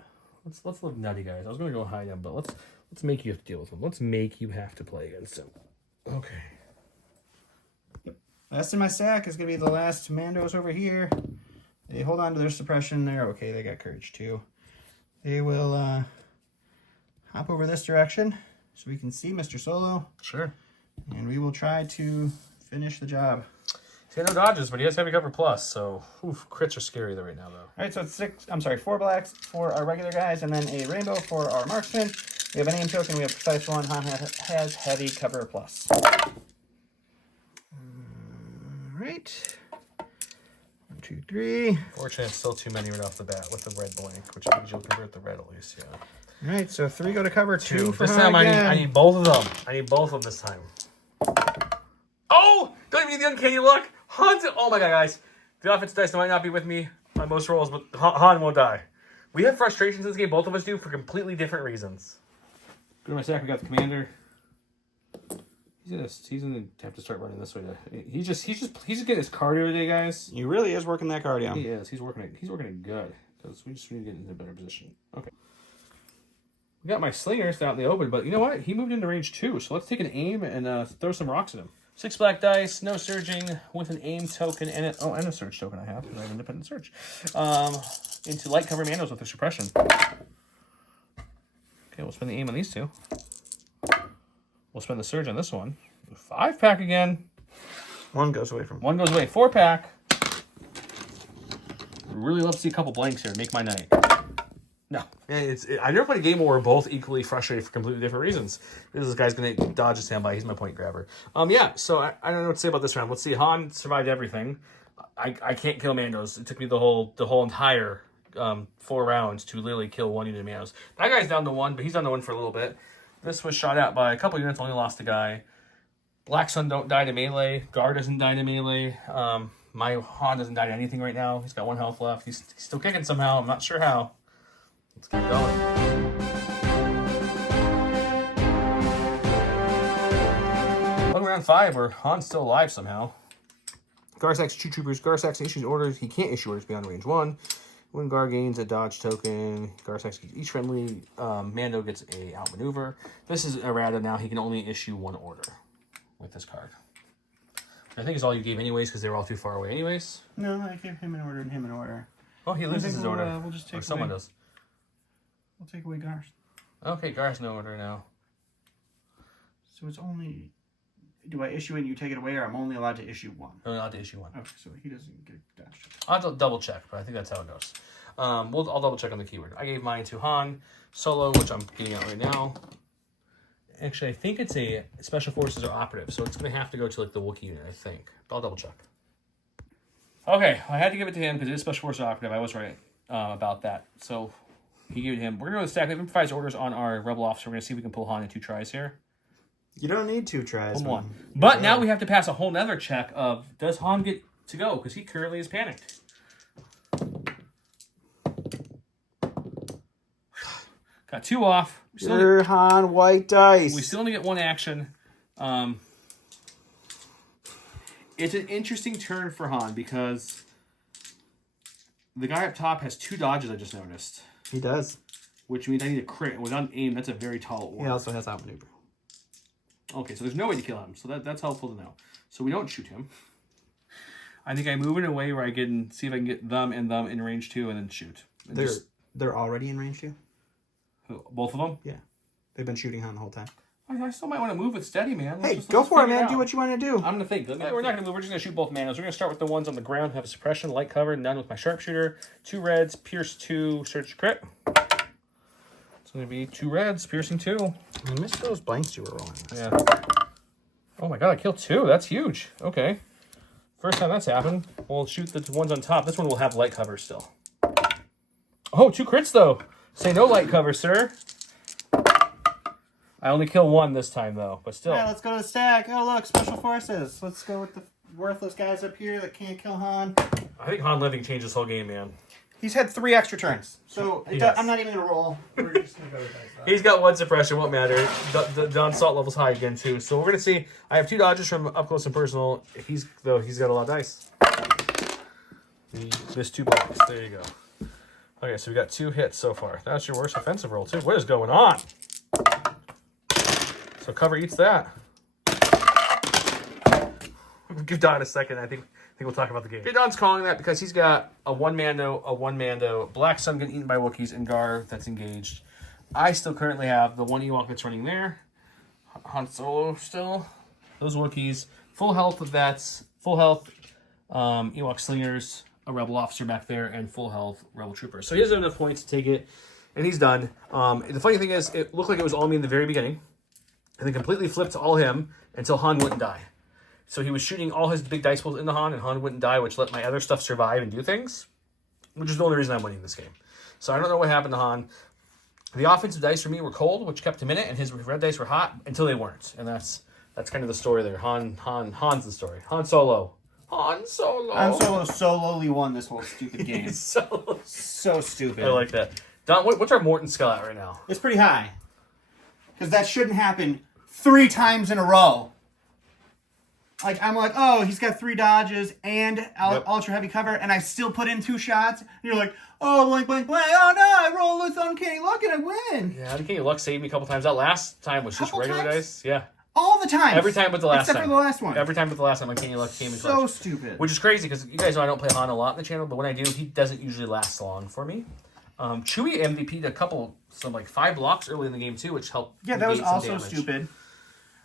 Let's look nutty, guys. I was gonna go hide him, but let's make you have to deal with him. Let's make you have to play against him. Okay. Yep. Last in my stack is gonna be the last Mandos over here. They hold on to their suppression. They're okay. They got courage too. They will hop over this direction so we can see Mr. Solo. Sure. And we will try to finish the job. He had no dodges, but he has heavy cover plus, so crits are scary though right now, though. All right, so it's 4 blacks for our regular guys, and then a rainbow for our marksman. We have a name token, we have precise 1. Han has heavy cover plus. All right. 1, 2, 3. Fortunately, it's still too many right off the bat with the red blank, which means you'll convert the red at least, yeah. All right, so 3 go to cover, 2 for this Han time again. I need both of them. I need both of them this time. Oh! Don't even need the uncanny luck. Han's... Oh my god, guys. The offense dice might not be with me on most rolls, but Han won't die. We have frustrations in this game, both of us do, for completely different reasons. Go to my stack, we got the commander. He's gonna have to start running this way. He's just getting his cardio today, guys. He really is working that cardio. He is. He's working it good. because we just need to get into a better position. Okay. We got my slingers out in the open, but you know what? He moved into range 2, so let's take an aim and throw some rocks at him. 6 black dice, no surging, with an aim token and a surge token I have, because I have independent surge. Into light cover Mandos with a suppression. Okay, we'll spend the aim on these 2. We'll spend the surge on this one. 5-pack again. 1 goes away from 1 goes away. 4-pack. Really love to see a couple blanks here. Make my night. No. I never played a game where we're both equally frustrated for completely different reasons. This guy's going to dodge a standby. He's my point grabber. Yeah, so I don't know what to say about this round. Let's see. Han survived everything. I can't kill Mandos. It took me the whole entire 4 rounds to literally kill 1 unit of Mandos. That guy's down to 1, but he's down to 1 for a little bit. This was shot at by a couple units, only lost a guy. Black Sun don't die to melee. Gar doesn't die to melee. My Han doesn't die to anything right now. He's got 1 health left. He's still kicking somehow. I'm not sure how. Let's keep going. Welcome round 5, where Han's still alive somehow. Garsak's 2 troopers. Garsak issues orders. He can't issue orders beyond range 1. When Gar gains a dodge token, Garsak each friendly Mando gets a outmaneuver. This is errata now. He can only issue 1 order with this card. I think it's all you gave anyways, because they were all too far away anyways. No, I gave him an order and him an order. Oh, he loses his order. We'll just take or someone away, does. We'll take away Gar's. Okay, Gar's no order now. So it's only... Do I issue it and you take it away, or I'm only allowed to issue 1? I'm allowed to issue 1. Okay, so he doesn't get dash. I'll have to double check, but I think that's how it goes. I'll double check on the keyword. I gave mine to Han Solo, which I'm getting out right now. Actually, I think it's a Special Forces or Operative, so it's going to have to go to like the Wookiee unit, I think. But I'll double check. Okay, I had to give it to him because it is Special Forces Operative. I was right about that. So he gave it to him. We're going to go to the stack. We have improvised orders on our Rebel Officer. We're going to see if we can pull Han in 2 tries here. You don't need 2 tries. One. But now we have to pass a whole nother check of, does Han get to go? Because he currently is panicked. Got 2 off. Han, white dice. We still only get 1 action. It's an interesting turn for Han because the guy up top has 2 dodges, I just noticed. He does. Which means I need a crit. Without aim, that's a very tall order. He also has outmaneuver. Okay, so there's no way to kill him. So that's helpful to know. So we don't shoot him. I think I move in a way where I can see if I can get them in range 2 and then shoot. And they're already in range 2? Both of them? Yeah. They've been shooting Han the whole time. I still might want to move with steady, man. Hey, go for it, man. Do what you want to do. I'm going to think. We're not going to move. We're just going to shoot both Mandos. We're going to start with the ones on the ground who have a suppression, light cover, none with my sharpshooter. 2 reds, pierce 2, search crit. It's going to be 2 reds, piercing 2. I missed those blanks you were rolling. Yeah. Oh my god, I killed 2. That's huge. Okay. First time that's happened. We'll shoot the ones on top. This one will have light cover still. Oh, 2 crits though. Say no light cover, sir. I only kill 1 this time though, but still. Yeah, let's go to the stack. Oh look, Special Forces. Let's go with the worthless guys up here that can't kill Han. I think Han living changed this whole game, man. He's had 3 extra turns. So Yes. I'm not even going to roll. We're just going to go with dice. He's got 1 suppression, won't matter. The non-salt level's high again too. So we're going to see. I have 2 dodges from up close and personal. He's got a lot of dice. He missed 2 blocks. There you go. Okay, so we got 2 hits so far. That's your worst offensive roll too. What is going on? So cover eats that. Give Don a second. I think we'll talk about the game. Okay, Don's calling that because he's got a 1 Mando, Black Sun getting eaten by Wookiees, and Gar that's engaged. I still currently have the 1 Ewok that's running there. Han Solo still. Those Wookiees. Full health of that's full health. Ewok Slingers, a Rebel Officer back there, and full health Rebel Troopers. So he doesn't have enough points to take it, and he's done. The funny thing is, it looked like it was all me in the very beginning, and then completely flipped to all him until Han wouldn't die. So he was shooting all his big dice pools into Han, and Han wouldn't die, which let my other stuff survive and do things, which is the only reason I'm winning this game. So I don't know what happened to Han. The offensive dice for me were cold, which kept him in it, and his red dice were hot until they weren't. And that's kind of the story there. Han's the story. Han Solo solely won this whole stupid game. so stupid. I like that. Don, what's our Morton skill at right now? It's pretty high. Because that shouldn't happen 3 times in a row. Like, I'm like, oh, he's got 3 dodges and Yep. ultra heavy cover, and I still put in 2 shots. And you're like, oh, blank, blank, blank. Oh, no, I roll with uncanny luck and I win. Yeah, Uncanny Luck saved me a couple times. That last time was just Couple regular times? dice. Yeah. All the time. Every time but the last time. Except for the last one. Every time but the last time Uncanny Luck came in clutch. So stupid. Which is crazy because you guys know I don't play Han a lot on the channel, but when I do, he doesn't usually last long for me. Chewie MVP'd some 5 blocks early in the game too, which helped. Yeah, that was negate some also damage. stupid.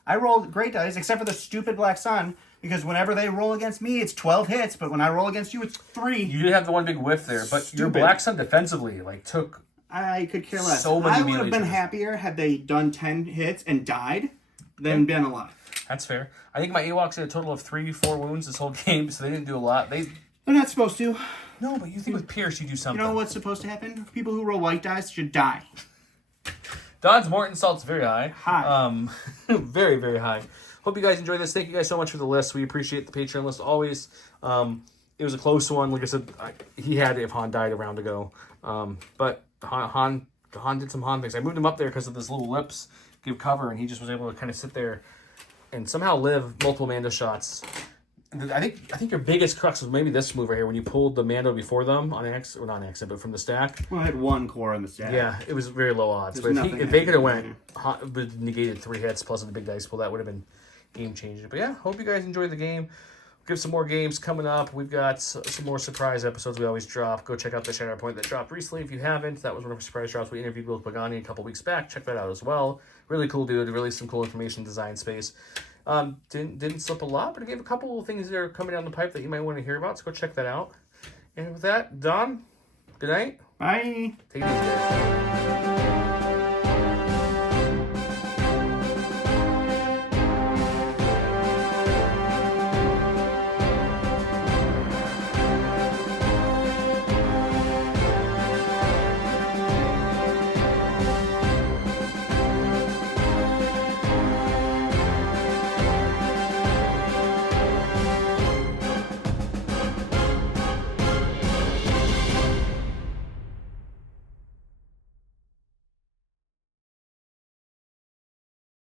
I rolled great dice, except for the stupid Black Sun, because whenever they roll against me, it's 12 hits, but when I roll against you, it's 3. You did have the one big whiff there, but your Stupid. Black Sun defensively took. I could care less. So many I would have melee been turns. happier had they done 10 hits and died than been alive. That's fair. I think my Ewoks had a total of 3-4 wounds this whole game, so they didn't do a lot. They're not supposed to. No, but you think with Pierce you do something. You know what's supposed to happen? People who roll white dice should die. Don's Morton salt's very high. High. Very, very high. Hope you guys enjoyed this. Thank you guys so much for the list. We appreciate the Patreon list always. It was a close one. Like I said, he had it if Han died a round ago. But Han did some Han things. I moved him up there because of this little lips give cover, and he just was able to kind of sit there and somehow live multiple Mando shots. I think your biggest crux was maybe this move right here when you pulled the Mando before them on accident, or not on accident, but from the stack. Well, I had 1 core in the stack. Yeah, it was very low odds. There's But nothing if they I could have can went, would negated 3 hits plus the big dice pool, that would have been game changing. But yeah, hope you guys enjoyed the game. We have some more games coming up. We've got some more surprise episodes we always drop. Go check out the Shadow Point that dropped recently if you haven't. That was one of our surprise drops. We interviewed Will Pagani a couple weeks back. Check that out as well. Really cool dude. Really some cool information design space. Didn't slip a lot, but I gave a couple of things that are coming down the pipe that you might want to hear about. So go check that out. And with that, Don, good night. Bye. Take it easy, guys.